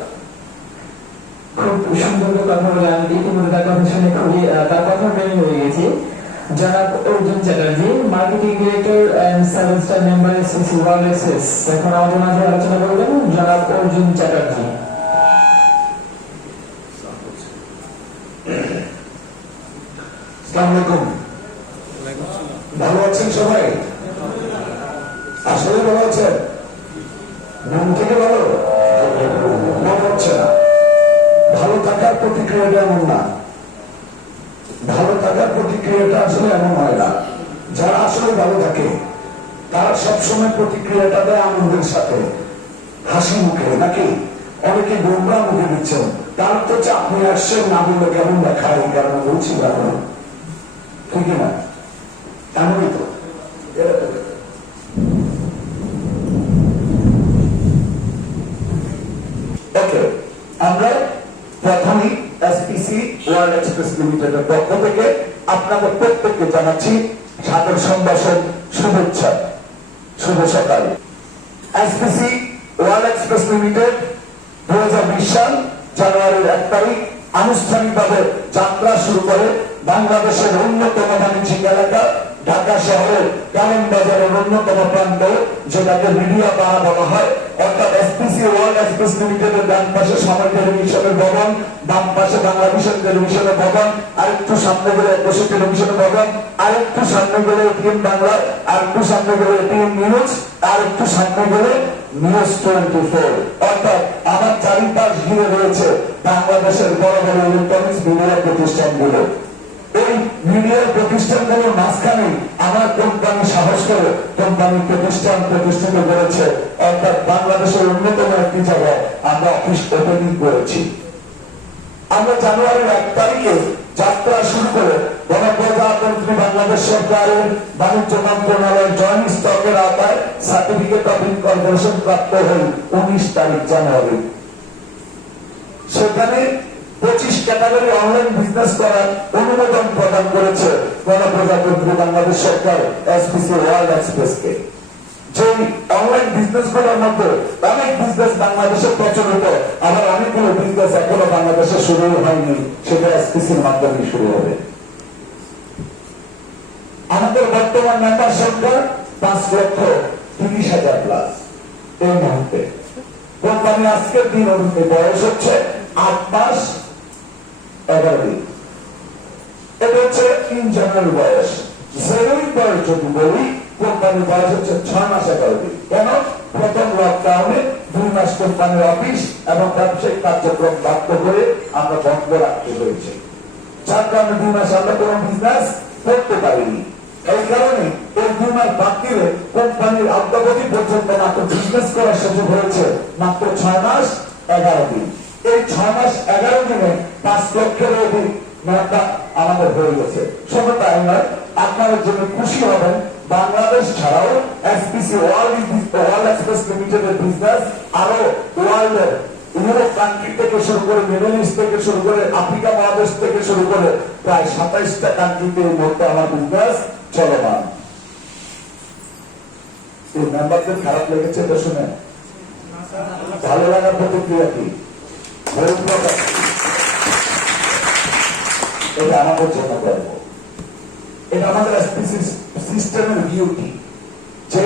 খুব সুন্দর কথা বলে, আমি ইতিমধ্যে তার কথা শুনে খুবই তার কথা মেনে হয়ে গেছি। জনাব Arjun Chatterjee, marketing director and 7 star member SPC world express. এখন আমাদের মাঝে আলোচনা করবেন জনাব অর্জুন চ্যাটার্জি। আসসালামু আলাইকুম। ভালো আছেন সবাই? আসলে ভালো আছেন? মন থেকে ভালো মনে হচ্ছে না। ভালো থাকার প্রতিক্রিয়াটা এমন না, ভালো থাকার প্রতিক্রিয়াটা আসলে এমন হয় না। যারা আসলে ভালো থাকে তারা সবসময় প্রতিক্রিয়াটা দেয় আনন্দের সাথে, হাসি মুখে, নাকি অনেকে গোমরা মুখে দিচ্ছেন। তার তো চাপ নিয়ে আসছেন, না বললে কেমন দেখায়, এই কারণে বলছি এখন ঠিক না? এমনই তো। ওকে, আমরা প্রথমেই এসপিসি ওয়ার্ল্ড এক্সপ্রেস লিমিটেডের পক্ষ থেকে আপনাদের প্রত্যেককে জানাচ্ছি সাদর সম্ভাষণ, শুভেচ্ছা, শুভ সকাল। এসপিসি ওয়ার্ল্ড এক্সপ্রেস লিমিটেড 2020 সাল জানুয়ারির 1 তারিখ আনুষ্ঠানিকভাবে যাত্রা শুরু করে বাংলাদেশের অন্যতম বাণিজ্যিক এলাকা ঢাকা শহরের কারণ বাজারের অন্যতম প্রান্ত, যেটাকে মিডিয়া পাড়া বলা হয়, অর্থাৎ এসপিসি ওয়ার্ল্ড এক্সপ্রেস লিমিটেডের ডান পাশে সময় টেলিভিশনের ভবন, বাম পাশে বাংলাদেশের টেলিভিশনের ভবন, আরেকটু সামনে গেলে একুশে টেলিভিশনের ভবন, আরেকটু সামনে গেলে এটিএম বাংলা, আরেকটু সামনে গেলে এটিএম নিউজ, আরেকটু সামনে গেলে নিউজ 24। অর্থাৎ আমার চারিপাশ ঘিরে রয়েছে বাংলাদেশের বড় বড় ইলেকট্রনিক্স মিডিয়া প্রতিষ্ঠানগুলো। এই মিডিয়ার প্রতিষ্ঠানগুলোর মাঝখানে আমার কোম্পানি সাহস করে কোম্পানি প্রতিষ্ঠিত করেছে, অর্থাৎ বাংলাদেশের অন্যতম একটি জায়গায় আমরা অফিস ওপেনিং করেছি। আমরা জানুয়ারির 1 তারিখে যাত্রা শুরু করে গণপ্রজাতন্ত্রী বাংলাদেশ সরকারের বাণিজ্য মন্ত্রণালয়ের জয়েন্ট স্টকের আওতায় সার্টিফিকেট অফ ইনকর্পোরেশন প্রাপ্ত হল 19 তারিখ জানুয়ারি। সেখানে 25 ক্যাটাগরি অনলাইন বিজনেস করার অনুমোদন প্রদান করেছে গণপ্রজাতন্ত্রী বাংলাদেশ সরকার এসপিসি ওয়ার্ল্ড এক্সপ্রেসকে। যে অনলাইন বিজনেস গুলোর মধ্যে অনেক বিজনেস বাংলাদেশে প্রচলিত, আবার অনেকগুলো বিজনেস এখনো বাংলাদেশে শুরু হয়নি, সেটা এসপিসির মাধ্যমে শুরু হবে। আমাদের বর্তমান মেম্বার সংখ্যা 5,30,000 প্লাস। এই মুহূর্তে কোম্পানি আজকের দিন অনুযায়ী বয়স হচ্ছে 8 মাস 11 দিন। এটা হচ্ছে ইন জেনারেল বয়স। জেনুইন বয়স যদি বলি, কোম্পানির বয়স হচ্ছে 6 মাস 11 দিন। কেন? প্রথম লকডাউনে 2 মাস কোম্পানির অফিস এবং ব্যবসায়িক কার্যক্রম বাধ্য করে আমরা বন্ধ রাখতে হয়েছে, যার কারণে 2 মাস আমরা কোনো বিজনেস করতে পারিনি। এই কারণে এই 2 মাস বাদ দিলে কোম্পানির অগ্রগতি পর্যন্ত মাত্র বিজনেস করার সুযোগ হয়েছে মাত্র 6 মাস 11 দিন। এই 6 মাস 11 দিনে 5 লক্ষের অধিক মেম্বার আমাদের হয়ে গেছে। শুধু তাই নয়, আপনারা জন্য খুশি হবেন, বাংলাদেশ ছাড়াও এসপিসি ওয়ার্ল্ড এক্সপ্রেস লিমিটেডের বিজনেস আরো ওয়ার্ল্ডের ইউরোপ কান্ট্রি থেকে শুরু করে, মিডল ইস্ট থেকে শুরু করে, আফ্রিকা মহাদেশ থেকে শুরু করে প্রায় 27টা কান্ট্রিতে এই মুহূর্তে আমার বিজনেস চলমান। এই মেম্বারদের খারাপ লেগেছে এটা শুনে? ভালো লাগার প্রতিক্রিয়া কি? এটা আমাদের জন্য গর্ব। এটা আমাদের সিস্টেমের বিউটি যে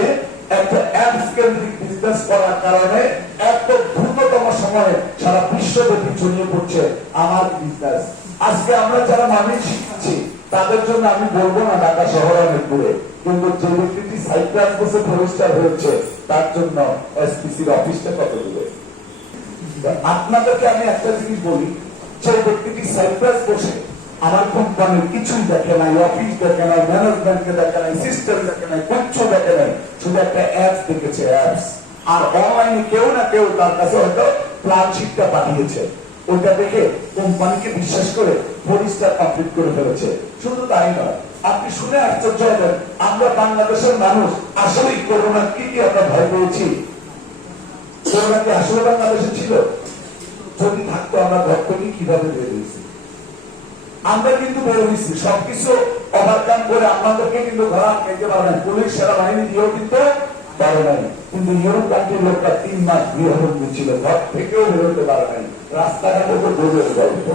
একটা অ্যাপস কেন্দ্রিক বিজনেস করার কারণে এত দ্রুততম সময়ে সারা বিশ্বব্যাপী ছড়িয়ে পড়ছে আমার বিজনেস। আজকে আমরা যারা মানুষ শিখছি তাদের জন্য আমি বলবো না ঢাকা শহর অনেক দূরে, কিন্তু যে ব্যক্তিটি সাইপ্রাস বসে প্রতিষ্ঠা হয়েছে তার জন্য এসপিসির অফিসটা কত দূরে। আপনাদেরকে আমি একটা জিনিস বলি, যে ব্যক্তিটি সাইপ্রাস বসে আমার কোম্পানির কিছুই দেখে নাই, অফিস দেখে নাই, ম্যানেজমেন্টকে দেখে নাই, সিস্টেম দেখে নাই, কিচ্ছু দেখে নাই, শুধু একটা অ্যাপস দেখেছে, অ্যাপস। আর অনলাইনে কেউ না কেউ তার কাছে হয়তো প্ল্যান শিটটা পাঠিয়েছে, ওইটা দেখে কোম্পানিকে বিশ্বাস করে পরিষ্কার কমপ্লিট করে ফেলেছে। শুধু তাই নয়, আপনি শুনে আশ্চর্য হবেন, আমরা বাংলাদেশের মানুষ আসলেই করোনা কি আমরা ভয় পেয়েছি? করোনা কি আসলে বাংলাদেশে ছিল? যদি থাকতো আমরা ঘর থেকে কিভাবে বের হয়েছি? আমরা কিন্তু বের হয়েছি, সবকিছু ওভারকাম করে আমাদেরকে কিন্তু ধরা খেতে পারে না, পুলিশ সেনাবাহিনী দিয়েও কিন্তু পারে নাই। কিন্তু ইউরোপ কান্ট্রির লোকরা 3 মাস গৃহবন্দী ছিল, ঘর থেকেও বেরোতে পারে নাই, রাস্তাঘাটে তো দৌড়ের গল্প।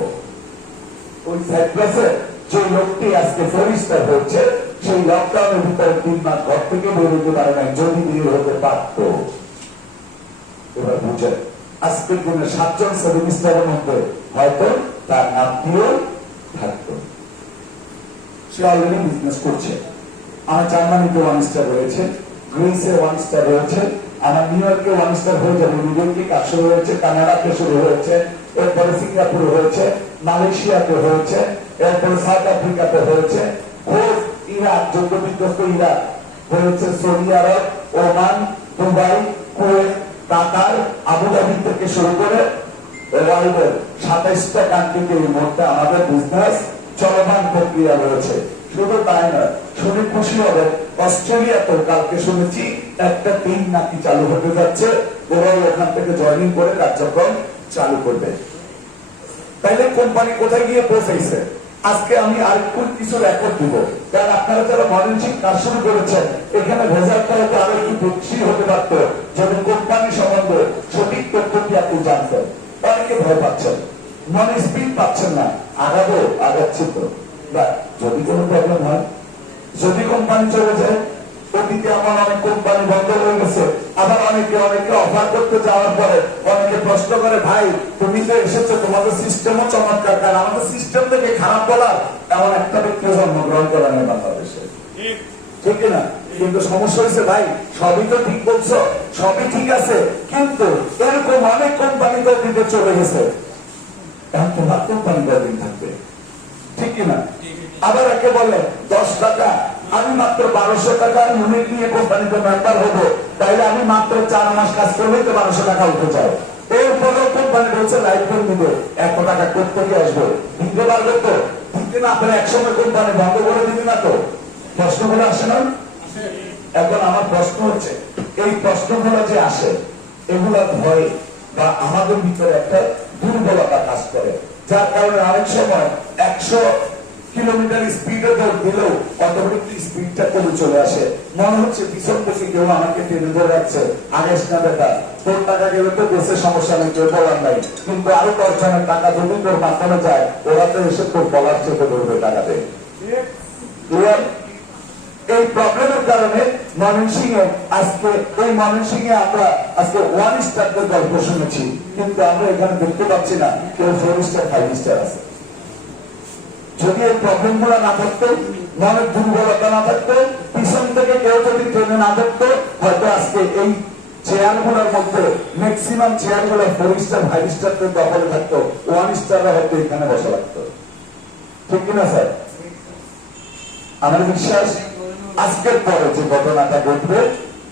ওই সাইপ্রাসে যে লোকটি আজকে ফরিস্টার হচ্ছে, সেই লকডাউনের ভিতরে 3 মাস ঘর থেকে বেরোতে পারে নাই, যদি বের হতে পারত। এবার বুঝেন, আজকের দিনে 7 জন সেমিস্টারের মধ্যে হয়তো তার নামটিও থাকতো। সে অলরেডি বিজনেস করছে। আমার জার্মানিতে 1 স্টার রয়েছে, গ্রিসে 1 স্টার রয়েছে, আমার নিউ ইয়র্কে 1 স্টার হয়ে যাবে, ইমিডিয়েটলি কাজ শুরু হয়েছে, কানাডাতে শুরু হয়েছে, এরপরে সিঙ্গাপুরে হয়েছে, মালয়েশিয়াতে হয়েছে, এরপরে সাউথ আফ্রিকাতে হয়েছে, ইরাক, যুদ্ধ বিধ্বস্ত ইরাক হয়েছে, সৌদি আরব, ওমান, দুবাই, কুয়েত, কাতার, আবুধাবি থেকে শুরু করে ওয়ার্ল্ডের 27টা কান্ট্রিতে এই মুহূর্তে আমাদের বিজনেস চলমান প্রক্রিয়া রয়েছে। শুধু তাই নয়, শুনে খুশি হবে, অস্ট্রেলিয়াতেও কালকে শুনেছি একটা টিম নাকি চালু হতে যাচ্ছে, ওরাও ওখান থেকে জয়েনিং করে কার্যক্রম চালু করবে। তাইলে কোম্পানি কোথায় গিয়ে পৌঁছাইছে? আজকে আমি আর কিছু রেকর্ড দিব, কারণ আপনারা যারা মডেলশিপ কাজ শুরু করেছেন, এখানে ভেজালটা হয়তো আরো একটু বেশি হতে পারত যদি কোম্পানি সম্বন্ধে সঠিক তথ্যটি আপনি জানতেন। অনেকে ভয় পাচ্ছেন, মনে স্পিড পাচ্ছেন না, আগাবো, আগাচ্ছি তো, যদি কোনো প্রবলেম হয়, যদি কোম্পানি চলে যায়, অতীতে আমার অনেক কোম্পানি বন্ধ হয়ে গেছে, আবার অনেকে অফার করতে যাওয়ার পরে অনেকে প্রশ্ন করে, ভাই তুমি তো এসেছো, তোমাদের সিস্টেমও চমৎকার, কারণ আমাদের সিস্টেম থেকে খারাপ বলার এমন একটা ব্যক্তি জন্মগ্রহণ করা নেই বাংলাদেশে, ঠিক না? কিন্তু সমস্যা হয়েছে, ভাই সবই তো ঠিক বলছো, সবই ঠিক আছে, কিন্তু এরকম অনেক কোম্পানি তো দিতে চলে গেছে, এখন তোমার কোম্পানি কদিন থাকবে, ঠিক কিনা? আবার একে বলে 10 টাকা, আমি মাত্র 1200 টাকা ইউনিট নিয়ে কোম্পানিতে মেম্বার হবো, তাইলে আমি মাত্র 4 মাস কাজ করলেই তো 1200 টাকা উঠে যায়। এরপরেও কোম্পানি বলছে লাইফ টাইম দিবে, 100 টাকা কোথা থেকে আসবে? দিতে পারবে তো? দিতে যদি না পারে একসময় কোম্পানি বন্ধ করে দিবে না তো? প্রশ্নগুলো আসে না? এখন আমার প্রশ্ন হচ্ছে, এই প্রশ্নগুলো যে আসে এগুলা ভয় বা আমাদের ভিতরে একটা দুর্বলতা কাজ করে, যার কারণে অনেক সময় 100 কিলোমিটার স্পিডে দৌড় দিলেও অটোমেটিক স্পিডটা কমে চলে আসে। মনে হচ্ছে পিছন থেকে কেউ আমাকে টেনে ধরে রাখছে, আগেস না বেটা, তোর টাকা গেলে তো দেশে সমস্যা নেই, কেউ বলার নাই, কিন্তু আরো 10 জনের টাকা যদি তোর মাধ্যমে যায় ওরা তো এসে তোর বলার চেপে ধরবে টাকাতে। এই প্রবলেমের কারণে ময়মনসিংহে আজকে এই ময়মনসিংহে আমরা আজকে 1 স্টারদের গল্প শুনেছি, কিন্তু আমরা এখানে দেখতে পাচ্ছি না কেউ 4 স্টার 5 স্টার আছে। যদি এই প্রবলেম গুলো না থাকতো, মনের দুর্বলতা না থাকতো, পিছন থেকে কেউ যদি ট্রেনে না থাকতো, হয়তো আজকে এই চেয়ার গুলোর মধ্যে ম্যাক্সিমাম চেয়ার গুলো 4 স্টার 5 স্টার দখলে থাকতো, 1 স্টাররা হয়তো এখানে বসা লাগতো। ঠিক কিনা স্যার? আমার বিশ্বাস আজকের পরে যে ঘটনাটা ঘটবে,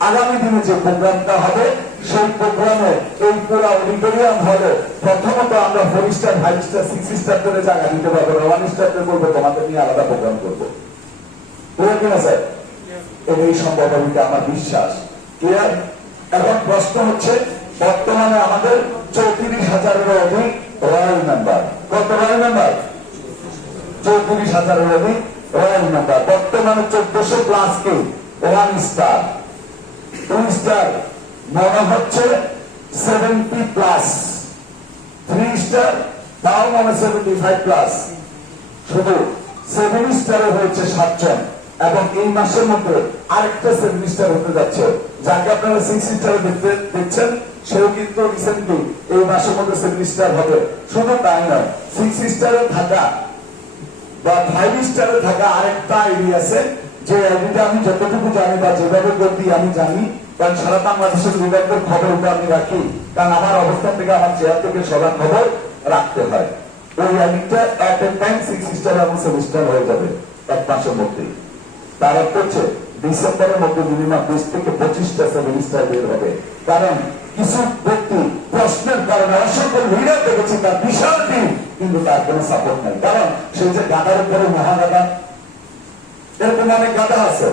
আগামী দিনে যে প্রোগ্রামটা হবে, সেই প্রোগ্রামে এই পুরো অডিটোরিয়াম হলে প্রথমত আমরা 4 স্টার 5 স্টার 6 স্টার করে জায়গা দিতে পারবো, 1 স্টার বলবো তোমাদের নিয়ে আলাদা প্রোগ্রাম করবো। বুঝলেন কিনা স্যার? এই সম্ভব হবে আমার বিশ্বাস। ক্লিয়ার? এখন প্রশ্ন হচ্ছে, বর্তমানে আমাদের 34,000-এরও অধিক রয়্যাল মেম্বার। কত রয়্যাল মেম্বার? 34,000-এর অধিক রয়্যাল মেম্বার। বর্তমানে 1400 প্লাস কে 1 স্টার, 2 স্টার মনে হচ্ছে 70 প্লাস, 3 স্টার তাও মনে 75 প্লাস, শুধু 7 স্টারে হয়েছে 7 জন, এবং এই মাসের মধ্যে আরেকটা 7 স্টার হতে যাচ্ছে। যাকে আপনারা 6 স্টারে দেখছেন সেও কিন্তু রিসেন্টলি এই মাসের মধ্যে 7 স্টার হবে। শুধু তাই নয়, 6 স্টারে থাকা বা 5 স্টারে থাকা আরেকটা আইডি আছে, যে আইডিটা আমি যতটুকু জানি বা যেভাবে করতে আমি জানি, কারণ সারা বাংলাদেশের লিডারদের খবরটা আমি রাখি, কারণ আমার অবস্থান থেকে আমার চেয়ার থেকে সবার খবর রাখতে হয়। ওই আইডিটা এট এ টাইম 6 স্টার এবং 7 স্টার হয়ে যাবে 1 মাসের মধ্যেই। তার অর্থ হচ্ছে ডিসেম্বরের মধ্যে মিনিমাম 20 থেকে 25টা 7 স্টার বের হবে। কারণ কিছু ব্যক্তি প্রশ্নের কারণে অসংখ্য লিডার দেখেছি তার বিশাল টিম, কিন্তু তার কোনো সাপোর্ট নাই। কারণ সেই যে গাদার উপরে মহাগাদা, এরকম অনেক গাদা আছে,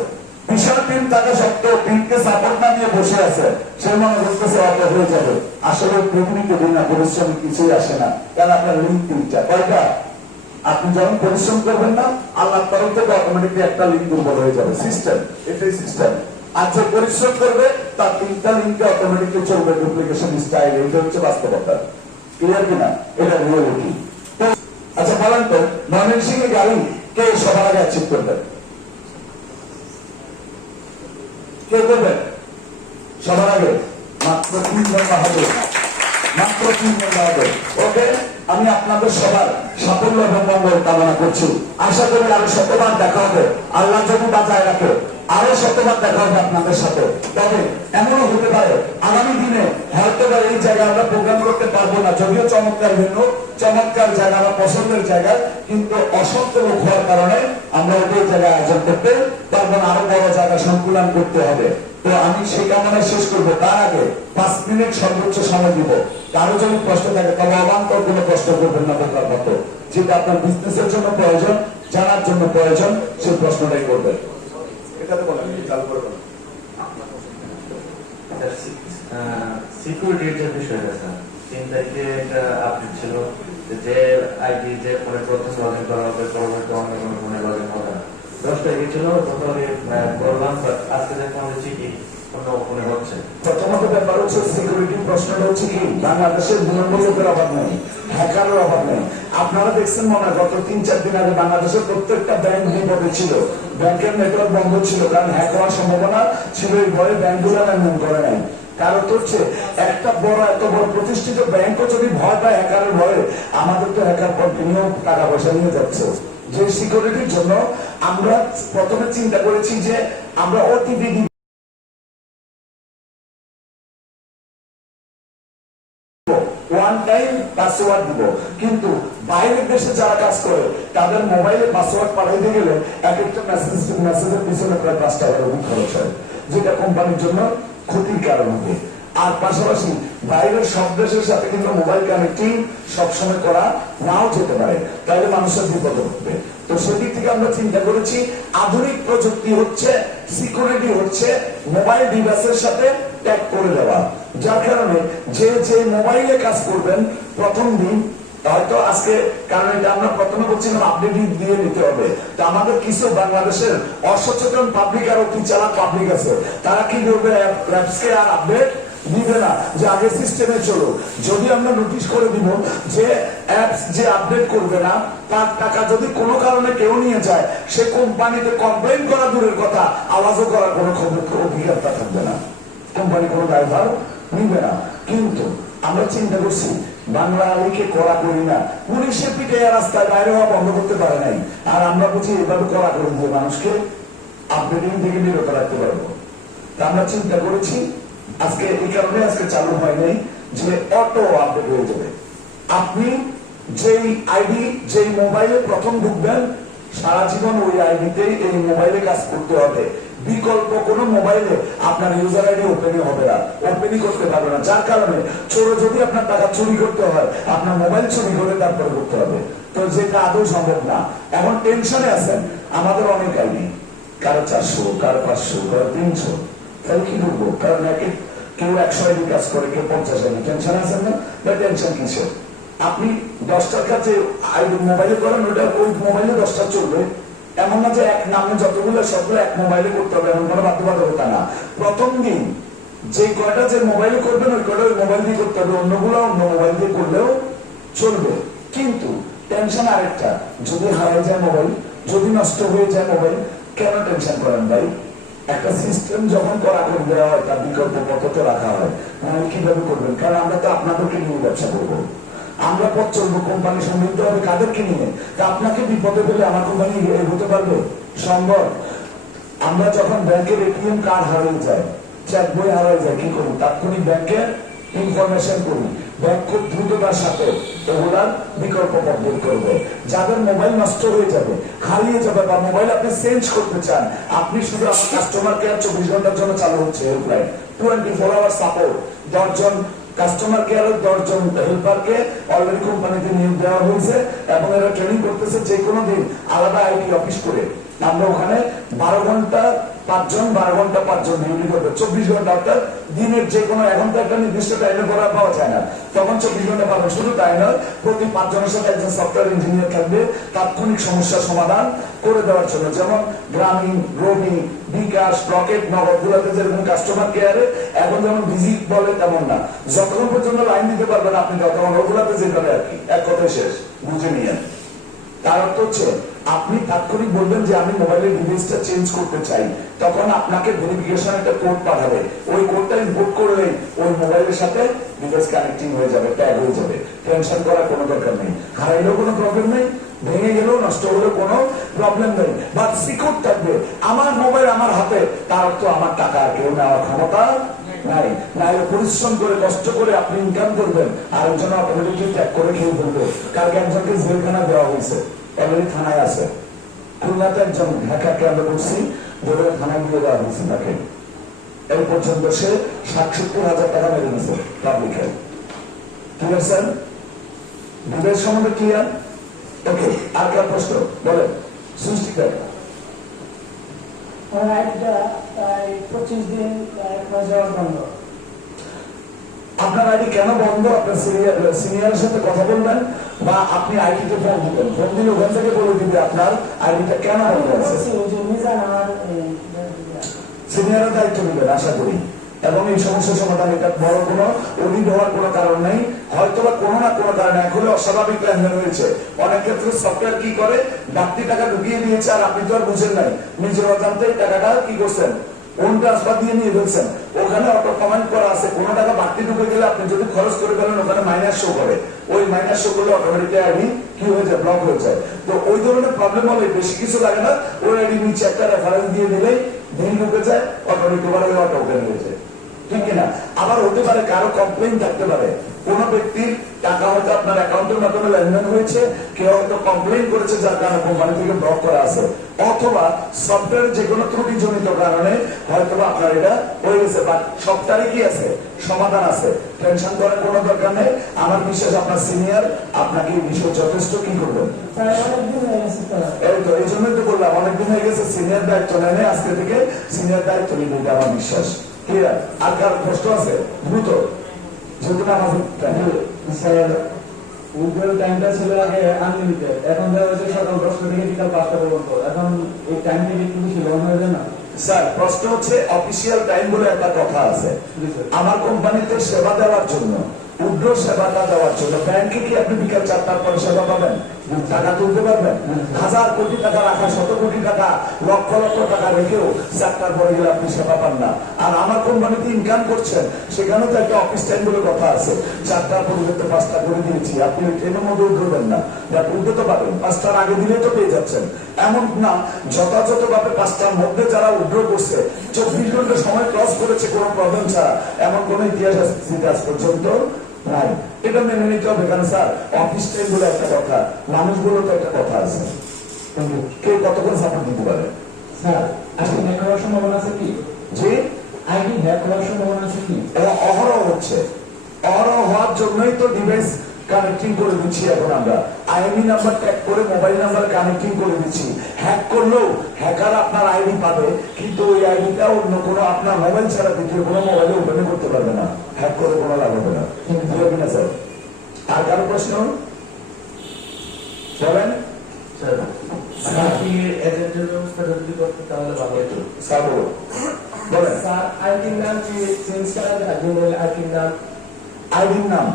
বিশাল টিম তাকে সত্ত্বেও টিমকে সাপোর্ট না নিয়ে বসে আছে, সে মনে করতেছে অত হয়ে যাবে। আসলে পৃথিবীতে বিনা পরিশ্রমে কিছুই আসে না, কারণ আপনার লিঙ্ক 3টা কয়টা? আপনি যখন পরিশ্রম করবেন না, আল্লাহ তরফ থেকে অটোমেটিকলি একটা লিঙ্ক দুর্বল হয়ে যাবে। সিস্টেম, এটাই সিস্টেম। আর যে পরিশ্রম করবে তার 3টা লিঙ্কে অটোমেটিকলি চলবে ডুপ্লিকেশন স্টাইল। এটা হচ্ছে বাস্তবতা। ক্লিয়ার কিনা? এটা রিয়েলিটি। আচ্ছা বলেন তো, ময়মনসিংহে গাড়ি কে সবার আগে অ্যাচিভ করবেন? কে করবেন সবার আগে? মাত্র 3 ঘন্টা হবে, মাত্র 3 ঘন্টা হবে। ওকে, আমি আপনাদের সবার সাফল্য এবং মঙ্গল কামনা করছি। আশা করি আরো শতবার দেখা হবে, আল্লাহ যদি বাঁচায় রাখে আরো শতবার দেখা হবে আপনাদের সাথে। তবে এমনও হতে পারে আগামী দিনে হয়তো বা এই জায়গায় আমরা প্রোগ্রাম করতে পারবো না, যদিও চমৎকার ভেন্যু, চমৎকার জায়গা, আমার পছন্দের জায়গা, কিন্তু অসংখ্য লোক হওয়ার কারণে আমরা ওই জায়গায় আয়োজন করতে পারবো না, আরো বড় জায়গা সংকুলন করতে হবে। তো আমি সেই কামনা শেষ করবো, তার আগে 5 মিনিট সর্বোচ্চ সময় দিব। কারো যদি প্রশ্ন থাকে তবে অবান্তর কোনো প্রশ্ন করবেন না, বোকার মতো, যেটা আপনার বিজনেসের জন্য প্রয়োজন, জানার জন্য প্রয়োজন, সেই প্রশ্নটাই করবেন। এটাতে বলেন, চালু করে বলেন। সিকিউরিটির যে বিষয়টা স্যার, 3 তারিখে একটা আপডেট ছিল যে আইডি যে ফোনে প্রসেস লগইন করা হবে, পরবর্তী অন্য কোনো ফোনে লগইন হবে না। 10 তারিখে ছিল, তখন আমি করলাম, বাট আজকে দেখলাম হচ্ছে কি অন্য ফোনে হচ্ছে। প্রথমত ব্যাপার হচ্ছে সিকিউরিটি প্রশ্নটা হচ্ছে কি, বাংলাদেশের নিয়ন্ত্রকের অভাব নেই, হ্যাকারের অভাব নেই। আপনারা দেখছেন মনে হয় গত 3-4 দিন আগে বাংলাদেশের প্রত্যেকটা ব্যাংক বিপদে ছিল, ব্যাংকের নেটওয়ার্ক বন্ধ ছিল, কারণ হ্যাক হওয়ার সম্ভাবনা ছিল। এই ভয়ে ব্যাংকগুলো লেনদেন করে নাই। কারণ হচ্ছে একটা বড়, এত বড় প্রতিষ্ঠিত ব্যাংকও যদি ভয় পায় হ্যাকারের ভয়ে, আমাদের তো হ্যাকার কন্টিনিউ টাকা পয়সা নিয়ে যাচ্ছে। যে সিকিউরিটির জন্য আমরা প্রথমে চিন্তা করেছি যে আমরা ওটিপি ওয়ান টাইম পাসওয়ার্ড দিব, কিন্তু বাইরের দেশে যারা কাজ করে তাদের মোবাইলে পাসওয়ার্ড পাঠাইতে গেলে এক একটা মেসেজের পিছনে প্রায় 5 টাকার অধিক খরচ হয়, যেটা কোম্পানির জন্য ক্ষতির কারণ হবে। আর পাশাপাশি বাইরের সব দেশের সাথে কিন্তু মোবাইল কানেক্টিং সবসময় করা নাও যেতে পারে, তাহলে মানুষের বিপদ ঘটবে। তো সেদিক থেকে আমরা চিন্তা করেছি আধুনিক প্রযুক্তি হচ্ছে, সিকিউরিটি হচ্ছে মোবাইল ডিভাইসের সাথে ট্যাগ করে দেওয়া, যার কারণে যে মোবাইলে কাজ করবেন প্রথম দিন হয়তো আজকে, কারণ এটা আমরা প্রথমে বলছিলাম আপডেট দিয়ে নিতে হবে, তো আমাদের কিছু বাংলাদেশের অসচেতন পাবলিক আর অতি চালাক পাবলিক আছে, তারা কি করবে অ্যাপসকে আর আপডেট দিবে না, যে আগে সিস্টেমে চলো। যদি আমরা নোটিশ করে দিব যে অ্যাপস যে আপডেট করবে না তার টাকা যদি কোনো কারণে কেউ নিয়ে যায়, সে কোম্পানিতে কমপ্লেন করা দূরের কথা, আওয়াজও করার কোনো অভিজ্ঞতা থাকবে না, কোম্পানি কোনো দায়ভার নিবে না। কিন্তু আমরা চিন্তা করছি বাংলা আলীকে করা করি না, পুলিশের পিঠে রাস্তায় বাইরে হওয়া বন্ধ করতে পারে নাই, আর আমরা বুঝি এভাবে করা করে দিয়ে মানুষকে আপডেটিং থেকে বিরত রাখতে পারবো। তা আমরা চিন্তা করেছি আজকে এই কারণে আজকে চালু হয় নাই যে অটো আপডেট হয়ে যাবে। আপনি যেই আইডি যেই মোবাইলে প্রথম ঢুকবেন সারা জীবন ওই আইডিতে এই মোবাইলে কাজ করতে হবে, বিকল্প কোনো মোবাইলে আপনার ইউজার আইডি ওপেনই হবে না, ওপেনই করতে পারবে না, যার কারণে চোর যদি আপনার টাকা চুরি করতে হয় আপনার মোবাইল চুরি করে তারপরে করতে হবে, তো যেটা আদৌ সম্ভব না। এখন টেনশনে আছেন আমাদের অনেক আইডি, কারো 400, কারো 500, কারো 300, তাহলে কি করবো? কারণ কেউ 100 আইডি কাজ করে, কেউ 50 আইডি, টেনশন আছেন না? টেনশন কিসের? আপনি 10টার কাছে আইডি মোবাইলে করেন, ওটা ওই মোবাইলে 10টা চলবে, এমন না যে এক নামে যতগুলো সবগুলো এক মোবাইলে করতে হবে, এমন কোনো বাধ্যবাধকতা না। প্রথম দিন যে কয়টা যে মোবাইলে করবেন ওই কয়টা ওই মোবাইল দিয়ে করতে হবে, অন্যগুলো অন্য মোবাইল দিয়ে করলেও চলবে। কিন্তু টেনশন আরেকটা, যদি হারিয়ে যায় মোবাইল, যদি নষ্ট হয়ে যায় মোবাইল, কেন টেনশন করেন ভাই? একটা সিস্টেম যখন করা করে দেওয়া হয় তার বিকল্প পদ্ধতি রাখা হয়, মানে কিভাবে করবেন? কারণ আমরা তো আপনাদেরকে নিয়ে ব্যবসা করবো, আমরা পথ চলবো, কোম্পানি সমৃদ্ধ হবে কাদেরকে নিয়ে? আপনাকে বিপদে পেলে আমার কোম্পানি হতে পারবে? সম্ভব? আমরা যখন ব্যাংকের এটিএম কার্ড হারিয়ে যায়, চেক বই হারিয়ে যায়, কি করবো? তাৎক্ষণিক ব্যাংকের ইনফরমেশন করি, ব্যাংক খুব দ্রুততার সাথে এগুলার বিকল্প পদ্ধতি করবে। যাদের মোবাইল নষ্ট হয়ে যাবে, হারিয়ে যাবে, বা মোবাইল আপনি চেঞ্জ করতে চান, আপনি শুধু আমার কাস্টমার কেয়ার 24 ঘন্টার জন্য চালু হচ্ছে হেল্পলাইন, 24 আওয়ার সাপোর্ট, 10 জন কাস্টমার কেয়ারের 10 জন হেল্পারকে অলরেডি কোম্পানিতে নিয়োগ দেওয়া হয়েছে এবং এরা ট্রেনিং করতেছে যে কোনো দিন আলাদা আইটি অফিস করে। আমরা ওখানে 12 ঘন্টা 5 জন, 12 ঘন্টা 5 জন ডিউটি করবে, 24 ঘন্টা, অর্থাৎ দিনের যে কোনো, এখন তো একটা নির্দিষ্ট টাইমে করা পাওয়া যায় না, তখন 24 ঘন্টা পাবেন। শুধু তাই নয়, প্রতি 5 জনের সাথে একজন সফটওয়্যার ইঞ্জিনিয়ার থাকবে তাৎক্ষণিক সমস্যার সমাধান করে দেওয়ার জন্য। যেমন গ্রামীণ, রবি, বিকাশ, রকেট, নগদ গুলাতে যেরকম কাস্টমার কেয়ারে এখন যেমন ভিজিট বলে তেমন না, যতক্ষণ পর্যন্ত লাইন দিতে পারবেন আপনি ততক্ষণ ওগুলাতে যেতে হবে আর কি, এক কথায় শেষ, বুঝে নিয়ে। তার অর্থ হচ্ছে আপনি তাৎক্ষণিক বলবেন যে আমি মোবাইলের ডিভাইসটা চেঞ্জ করতে চাই, তখন আপনাকে ভেরিফিকেশন একটা কোড পাঠাবে, ওই কোডটা ইনপুট করলেই ওই মোবাইলের সাথে ডিভাইস কানেক্টিং হয়ে যাবে, ট্যাগ হয়ে যাবে। টেনশন করার কোনো দরকার নেই, হারাইলেও কোনো প্রবলেম নেই, ভেঙে গেলেও নষ্ট হলেও কোনো প্রবলেম নেই, বাট সিকিউর থাকবে। আমার মোবাইল আমার হাতে, তার অর্থ আমার টাকা আর কেউ নেওয়ার ক্ষমতা নাই। নাহলে পরিশ্রম করে কষ্ট করে আপনি ইনকাম করবেন, আরেকজন অটোমেটিকলি ট্যাগ করে খেয়ে ফেলবে। কালকে একজনকে জেলখানা দেওয়া হয়েছে, অলরেডি থানায় আছে। খুলনাতে একজন হ্যাকারকে আমরা বলছি, ধরে থানায় দিয়ে দেওয়া হয়েছে তাকে, এই পর্যন্ত সে 60-70,000 টাকা মেরে নিয়েছে পাবলিকে। ঠিক আছে, ডিভাইস সম্বন্ধে ক্লিয়ার? ওকে, আর কার প্রশ্ন বলেন? সৃষ্টিকার প্রায় 25 দিন, 1 মাস যাওয়ার বন্ধ। আপনার আইডি কেন বন্ধ? আপনার সিনিয়রের সাথে কথা বলবেন, বা আপনি আইডিতে ফোন দিবেন, ফোন দিলে ওখান থেকে বলে দিবে আপনার আইডিটা কেন বন্ধ আছে। সিনিয়রের দায়িত্ব নেবেন আশা করি, এবং এই সমস্যার সমাধান, এটা বড় কোনো অডিট হওয়ার কোনো কারণ নেই, হয়তো বা কোনো না কোনো কারণে এখন অস্বাভাবিক লেনদেন হয়েছে। অনেক ক্ষেত্রে সফটওয়্যার কি করে, বাড়তি টাকা ঢুকিয়ে দিয়েছে আর আপনি তো আর বুঝেন নাই, নিজের অজান্তে টাকাটা কি করছেন, কোন ট্রান্সফার দিয়ে নিয়ে ফেলছেন। ওখানে অটো কমেন্ট করা আছে, কোনো টাকা বাড়তি ঢুকে গেলে আপনি যদি খরচ করে ফেলেন ওখানে মাইনাস শো করে, ওই মাইনাস শো করলে অটোমেটিক আইডি কি হয়ে যায়, ব্লক হয়ে যায়। তো ওই ধরনের প্রবলেম হলে বেশি কিছু লাগে না, ওই আইডি নিচে একটা রেফারেন্স দিয়ে দিলেই বিল ঢুকে যায়, অটো রিকভার হয়ে অটো ওপেন হয়ে যায়। ঠিক কিনা? আবার হতে পারে কারো কমপ্লেইন থাকতে পারে, কোন ব্যক্তির টাকা হয়তো আপনার অ্যাকাউন্টের মাধ্যমে লেনদেন হয়েছে, কেউ হয়তো কমপ্লেইন করেছে যার কারণে কোম্পানি থেকে ব্লক করা আছে, অথবা সফটওয়্যার যে কোনো ত্রুটিজনিত কারণে হয়তো আপনার এটা হয়ে গেছে, বাট সবটারই কি আছে, সমাধান আছে। টেনশন করার কোনো দরকার নেই। আমার বিশ্বাস আপনার সিনিয়র আপনাকে এই বিষয়ে যথেষ্ট কি করবেন। এই তো এই জন্যই তো বললাম অনেকদিন হয়ে গেছে, সিনিয়র দায়িত্ব নেয় আজকে থেকে সিনিয়র দায়িত্ব নিবে, এটা আমার বিশ্বাস। ক্লিয়ার? আর কার কষ্ট আছে দ্রুত, যেহেতু আমাদের উইথড্রল টাইমটা ছিল আগে আনলিমিটেড, এখন দেওয়া হয়েছে সকাল 10টা থেকে বিকাল 5টা পর্যন্ত। এখন এই টাইমটা কি একটু বেশি লং হয়ে যায় না? স্যার প্রশ্ন হচ্ছে অফিসিয়াল টাইম বলে একটা কথা আছে। আমার কোম্পানিতে সেবা দেওয়ার জন্য, উগ্র সেবাটা দেওয়ার জন্য ব্যাংকে কি আপনি বিকাল 4টার পরে সেবা পাবেন? টাকা তুলতে পারবেন? 1000 কোটি টাকা রাখা, 100 কোটি টাকা, লক্ষ লক্ষ টাকা রেখেও 4টার পরে গেলে আপনি সেবা পান না। আর আমার কোম্পানিতে ইনকাম করছেন, সেখানেও তো একটা অফিস টাইম বলে কথা আছে। 4টার পরিবর্তে 5টা করে দিয়েছি, আপনি ট্রেনের মধ্যে উঠবেন না, উঠতে তো পারবেন, 5টার আগে দিলে তো পেয়ে যাচ্ছেন। এমন না যথাযথভাবে 5টার মধ্যে যারা উড্র করছে 24 ঘন্টা সময় ক্রস করেছে কোনো প্রবলেম ছাড়া, এমন কোন ইতিহাস আজ পর্যন্ত নাই। এটা মেনে নিতে হবে, কারণ স্যার অফিস টাইম বলে একটা কথা, মানুষগুলো তো একটা কথা আছে। কে কত করে সাপোর্ট দিতে পারে? স্যার আজকে হ্যাক হওয়ার সম্ভাবনা আছে কি? যে আইডি হ্যাক হওয়ার সম্ভাবনা আছে কি? এরা অহরহ হচ্ছে, অহরহ হওয়ার জন্যই তো ডিভাইস কানেক্টিং করে দিচ্ছি। এখন আমরা আইডি নাম্বার ট্যাগ করে মোবাইল নাম্বার কানেক্টিং করে দিচ্ছি। হ্যাক করলেও হ্যাকার আপনার আইডি পাবে, কিন্তু ওই আইডিটা অন্য কোনো আপনার মোবাইল ছাড়া দ্বিতীয় কোনো মোবাইলে ওপেন করতে পারবে না। হ্যাক করে কোনো লাভ হবে না, না স্যার? আর কারো প্রশ্ন বলেন? স্যার কি এজেন্টের ব্যবস্থাটা যদি করতে তাহলে ভালো হতো। স্যার বলেন। স্যার আইডির নাম কি চেঞ্জ করা যায়? জিমেইল আইডির নাম, আইডির নাম,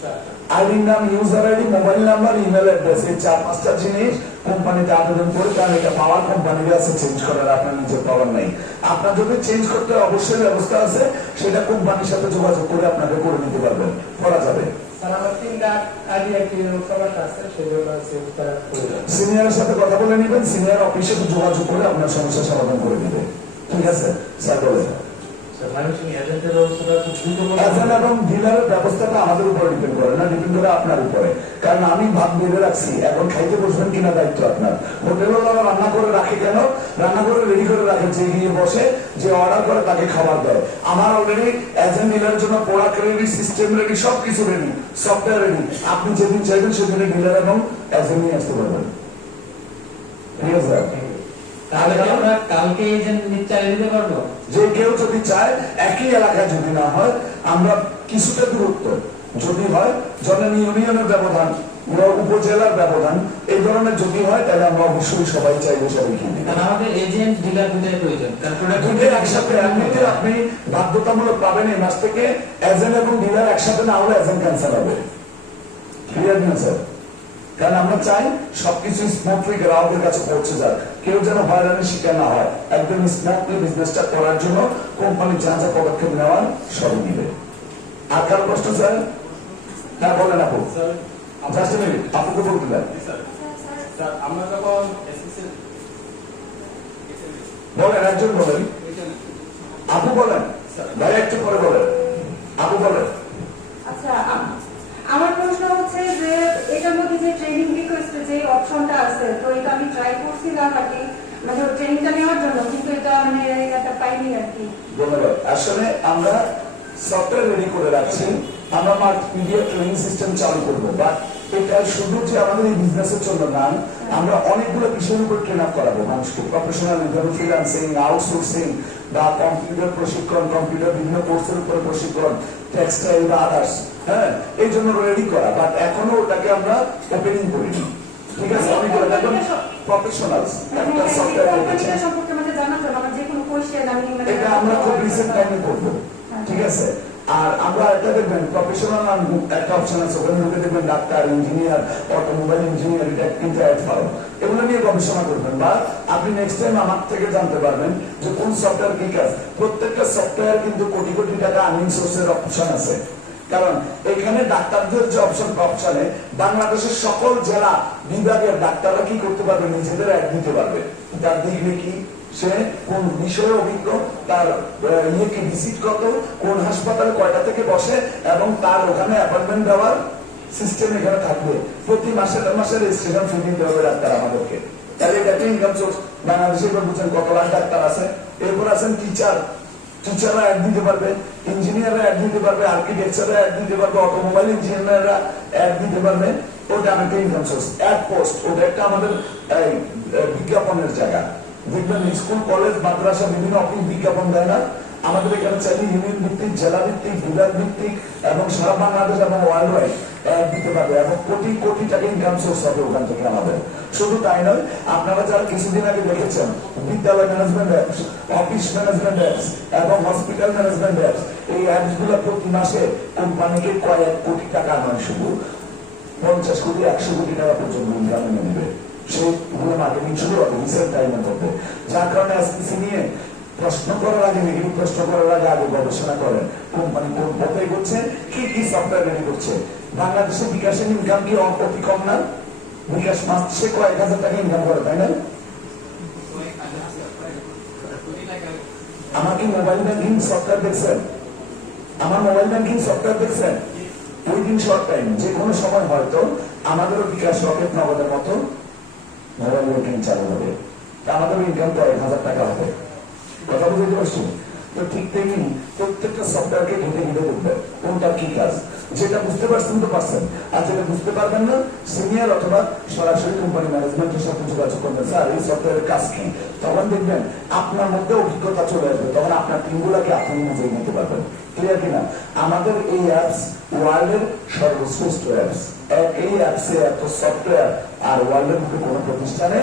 স্যার আইডির নাম, user ID, mobile number, email address, এই 4-5টা জিনিস কোম্পানিতে আবেদন করে, কারণ এটা পাওয়ার কোম্পানির আছে, চেঞ্জ করার আপনার নিজের পাওয়ার নাই। আপনার যদি চেঞ্জ করতে অবশ্যই ব্যবস্থা আছে, সেটা কোম্পানির সাথে যোগাযোগ করে আপনাকে করে নিতে পারবেন, করা যাবে। স্যার আমার 3 লাখ আইডি অ্যাক্টিভ সমস্যা আছে, সেজন্য চেঞ্জ করা প্রয়োজন। সিনিয়রের সাথে কথা বলে নেবেন, সিনিয়র অফিসে যোগাযোগ করে আপনার সমস্যা সমাধান করে দিবে। ঠিক আছে স্যার? বলেন। এজেন্টের ব্যবস্থাটা খুব দ্রুত এজেন্ট এবং ডিলারের ব্যবস্থাটা আমাদের উপরে ডিপেন্ড করে না, ডিপেন্ড করে আপনার উপরে। কারণ আমি ভাত বেড়ে রাখছি, এখন খাইতে বসবেন কিনা দায়িত্ব আপনার। হোটেলওয়ালা রান্না করে রাখে কেন? রান্না করে রেডি করে রাখে, যে গিয়ে বসে, যে অর্ডার করে তাকে খাবার দেয়। আমার অলরেডি এজেন্ট ডিলারের জন্য প্রোডাক্ট রেডি, সিস্টেম রেডি, সবকিছু রেডি, সফটওয়্যার রেডি। আপনি যেদিন চাইবেন সেদিনে ডিলার এবং এজেন্ট নিয়ে আসতে পারবেন। ঠিক আছে? তাহলে কি আমরা কালকে এজেন্ট চালিয়ে দিতে পারবো? যে কেউ যদি চায়, একই এলাকায় যদি না হয়, আমরা কিছুটা দূরত্ব যদি হয়, জননী ইউনিয়নের ব্যবধান, উপজেলার ব্যবধান, এই ধরনের যদি হয়, তাহলে আমরা অবশ্যই সবাই চাইবো সবাইকে দিই। কারণ আমাদের এজেন্ট ডিলার দুটাই প্রয়োজন, কারণ প্রোডাক্ট দুটোই একসাথে এমনিতে আপনি বাধ্যতামূলক পাবেন এই মাস থেকে। এজেন্ট এবং ডিলার একসাথে না হলে এজেন্ট ক্যান্সেল হবে। ক্লিয়ার না স্যার? কারণ আমরা চাই সবকিছু স্মুথলি গ্রাহকের কাছে পৌঁছে যাক, কেউ যেন হয়রানির শিকার না হয়। একদম স্মুথলি বিজনেসটা করার জন্য কোম্পানি যা যা পদক্ষেপ নেওয়ার সবই নিবে। আর কারো প্রশ্ন স্যার? হ্যাঁ বলেন আপু। জাস্ট মিনিট, আপুকে বলতে দেন। স্যার আমরা যখন বলেন, একজন বলেন। আপু বলেন, ভাই একটু পরে বলেন। আপু বলেন। আচ্ছা, আমার প্রশ্ন হচ্ছে যে এটার মধ্যে যে ট্রেনিং রিকোয়েস্ট যে অপশনটা আছে, তো এটা আমি ট্রাই করছিলাম আর কি, মানে ট্রেনিংটা নেওয়ার জন্য, কিন্তু এটা মানে এটা পাইনি আর কি। ধন্যবাদ। আসলে আমরা সফটওয়্যার রেডি করে রাখছি, আমরা মাল্টিমিডিয়া ট্রেনিং সিস্টেম চালু করবো, বাট এটা শুধু যে আমাদের এই বিজনেসের জন্য না, আমরা অনেকগুলো বিষয়ের উপর ট্রেন আপ করাবো মানুষকে। প্রফেশনাল, ফ্রিল্যান্সিং, আউটসোর্সিং বা কম্পিউটার প্রশিক্ষণ, কম্পিউটার বিভিন্ন কোর্সের উপরে প্রশিক্ষণ, টেক্সটাইল বা আদার্স। হ্যাঁ, এই জন্য রেডি করা, বাট এখনো ওটাকে আমরা ওপেনিং করিনি। ঠিক আছে? আমি একদম প্রফেশনাল একটা সফটওয়্যার রেখেছি, সম্পর্কে মানে জানার জন্য আমার যে কোনো কোয়েশ্চেন আমি এটা আমরা খুব রিসেন্ট টাইমে করবো। ঠিক আছে? আর আমরা একটা দেখবেন প্রফেশনাল একটা অপশন আছে, ওখানে ঢুকে দেখবেন ডাক্তার, ইঞ্জিনিয়ার, অটোমোবাইল ইঞ্জিনিয়ার, এটা কিন্তু অ্যাড ফার্ম, এগুলো নিয়ে গবেষণা করবেন, বা আপনি নেক্সট টাইম আমার থেকে জানতে পারবেন যে কোন সফটওয়্যার কি কাজ। প্রত্যেকটা সফটওয়্যার কিন্তু কোটি কোটি টাকা আর্নিং সোর্সের অপশন আছে। কারণ এখানে ডাক্তারদের যে অপশনে বাংলাদেশের সকল জেলা বিভাগের ডাক্তাররা কি করতে পারবে, নিজেদের অ্যাড দিতে পারবে। তার দিক কি সে কোন বিষয়ে অভিজ্ঞ, তার ইয়েকে ভিজিট কত, কোন হাসপাতালে কয়টা থেকে বসে, এবং তার ওখানে অ্যাপয়েন্টমেন্ট দেওয়ার সিস্টেম এখানে থাকবে। প্রতি মাসে রেজিস্ট্রেশন ফি দিতে হবে ডাক্তার আমাদেরকে। তাহলে এটা একটা ইনকাম সোর্স। বাংলাদেশে বুঝছেন কত লাখ ডাক্তার আছে। এরপর আছেন টিচাররা অ্যাড দিতে পারবে, ইঞ্জিনিয়াররা অ্যাড দিতে পারবে, আর্কিটেকচাররা অ্যাড দিতে পারবে, অটোমোবাইল ইঞ্জিনিয়াররা অ্যাড দিতে পারবে। ওটা একটা ইনকাম সোর্স। অ্যাড পোস্ট, ওটা একটা আমাদের বিজ্ঞাপনের জায়গা। দেখবেন স্কুল, কলেজ, মাদ্রাসা বিভিন্ন অফিস বিজ্ঞাপন দেয় না? আমাদের এখানে চাইলে ইউনিয়ন ভিত্তিক, জেলা ভিত্তিক, বিভাগ ভিত্তিক এবং সারা বাংলাদেশ এবং ওয়ার্ল্ড ওয়াইড দিতে পারবে, এবং কোটি কোটি টাকা ইনকাম সোর্স হবে ওখান থেকে আমাদের। শুধু তাই নয়, আপনারা যারা কিছুদিন আগে দেখেছেন বিদ্যালয় management apps, office management apps এবং হসপিটাল ম্যানেজমেন্ট অ্যাপস, এই অ্যাপস গুলো প্রতি মাসে কোম্পানিকে কয়েক কোটি টাকা নয়, শুধু 50 কোটি 100 কোটি টাকা পর্যন্ত ইনকাম এনে দেবে। সেইগুলো মার্কেটিং শুরু হবে রিসেন্ট টাইমের মধ্যে। যার কারণে এসপিসি নিয়ে প্রশ্ন করার আগে, নেগেটিভ প্রশ্ন করার আগে আগে গবেষণা করেন কোম্পানি কোন পথে করছে, কি কি সফটওয়্যার রেডি করছে। বাংলাদেশে বিকাশের ইনকাম কি অতি কম না? বিকাশ মাসে কয়েক হাজার টাকা ইনকাম করে, তাই না? আমার কি মোবাইল ব্যাংকিং সফটওয়্যার দেখছেন? আমার মোবাইল ব্যাংকিং সফটওয়্যার দেখছেন? উইদিন শর্ট টাইম, যে কোনো সময় হয়তো আমাদেরও বিকাশ রকেট নগদের মতো মোবাইল ব্যাংকিং চালু হবে। আমাদের ইনকাম তো 1,000 টাকা হবে। কথা বুঝতে পারছি? তো ঠিক তেমনি প্রত্যেকটা সফটওয়্যারকে ঘেটে ঘেটে দেখবেন কোনটা কি কাজ। যেটা বুঝতে পারছেন তো পারছেন, আর যেটা বুঝতে পারবেন না, সিনিয়র অথবা সরাসরি কোম্পানি ম্যানেজমেন্টের সাথে যোগাযোগ করবেন, স্যার এই সফটওয়্যারের কাজ কি। তখন দেখবেন আপনার মধ্যে অভিজ্ঞতা চলে আসবে, তখন আপনার টিমগুলোকে আপনি নিজেই নিতে পারবেন। ক্লিয়ার কিনা? আমাদের এই অ্যাপস ওয়ার্ল্ডের সর্বশ্রেষ্ঠ অ্যাপস। এই অ্যাপসে এত সফটওয়্যার আর ওয়ার্ল্ডের মধ্যে কোনো প্রতিষ্ঠানে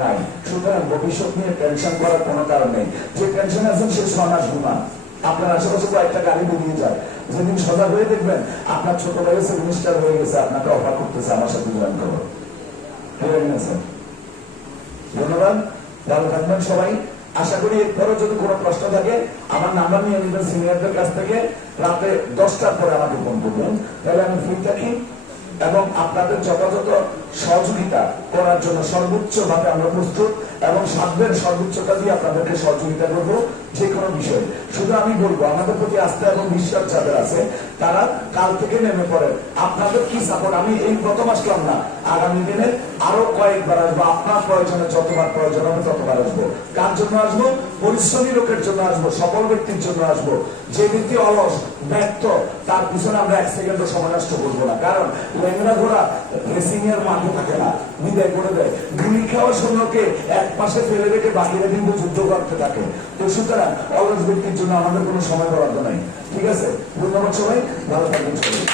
নাই। সুতরাং ভবিষ্যৎ নিয়ে টেনশন করার কোনো কারণ নেই। যে টেনশন আছেন সে 6 মাস ঘুমান। আপনার আশেপাশে কয়েকটা গাড়ি বেরিয়ে যায়, যেদিন সজাগ হয়ে দেখবেন আপনার ছোট ভাই মিনিস্টার হয়ে গেছে, আপনাকে অফার করতেছে আমার সাথে জয়েন করো। ধন্যবাদ, ভালো থাকবেন সবাই। আশা করি এরপরও যদি কোনো প্রশ্ন থাকে আমার নাম্বার নিয়ে নেবেন সিনিয়রদের কাছ থেকে। রাতে 10টার পরে আমাকে ফোন করবেন, তাহলে আমি ফ্রি থাকি এবং আপনাদের যথাযথ সহযোগিতা করার জন্য সর্বোচ্চ ভাবে আমরা প্রস্তুত, এবং সাধ্যের সর্বোচ্চটা দিয়ে আপনাদেরকে সহযোগিতা করবো যে কোনো বিষয়ে। শুধু আমি বলবো, আমাদের প্রতি আস্থা এবং বিশ্বাস যাদের আছে তারা কাল থেকে নেমে পড়ে। আপনাদের কি সাপোর্ট, আমি এই প্রথম আসলাম না, আগামী দিনে আরো কয়েকবার আসবো। আপনার প্রয়োজনে যতবার প্রয়োজন হবে ততবার আসবো। কার জন্য আসবো? পরিশ্রমী লোকের জন্য আসবো, সফল ব্যক্তির জন্য আসবো। যে ব্যক্তি অলস, ব্যর্থ, তার পিছনে আমরা 1 সেকেন্ডও সময় নষ্ট করবো না। কারণ ল্যাংড়া ঘোড়া রেসিং এর মাঠে থাকে না, বিদায় করে দেয়। গুলি খাওয়া সৈন্যকে এক পাশে ফেলে রেখে বাকিরা কিন্তু যুদ্ধ করতে থাকে। তো সুতরাং অলস ব্যক্তির জন্য আমাদের কোনো সময় বরাদ্দ নাই। ঠিক আছে? ধন্যবাদ সবাই, ভালো থাকবেন সবাই।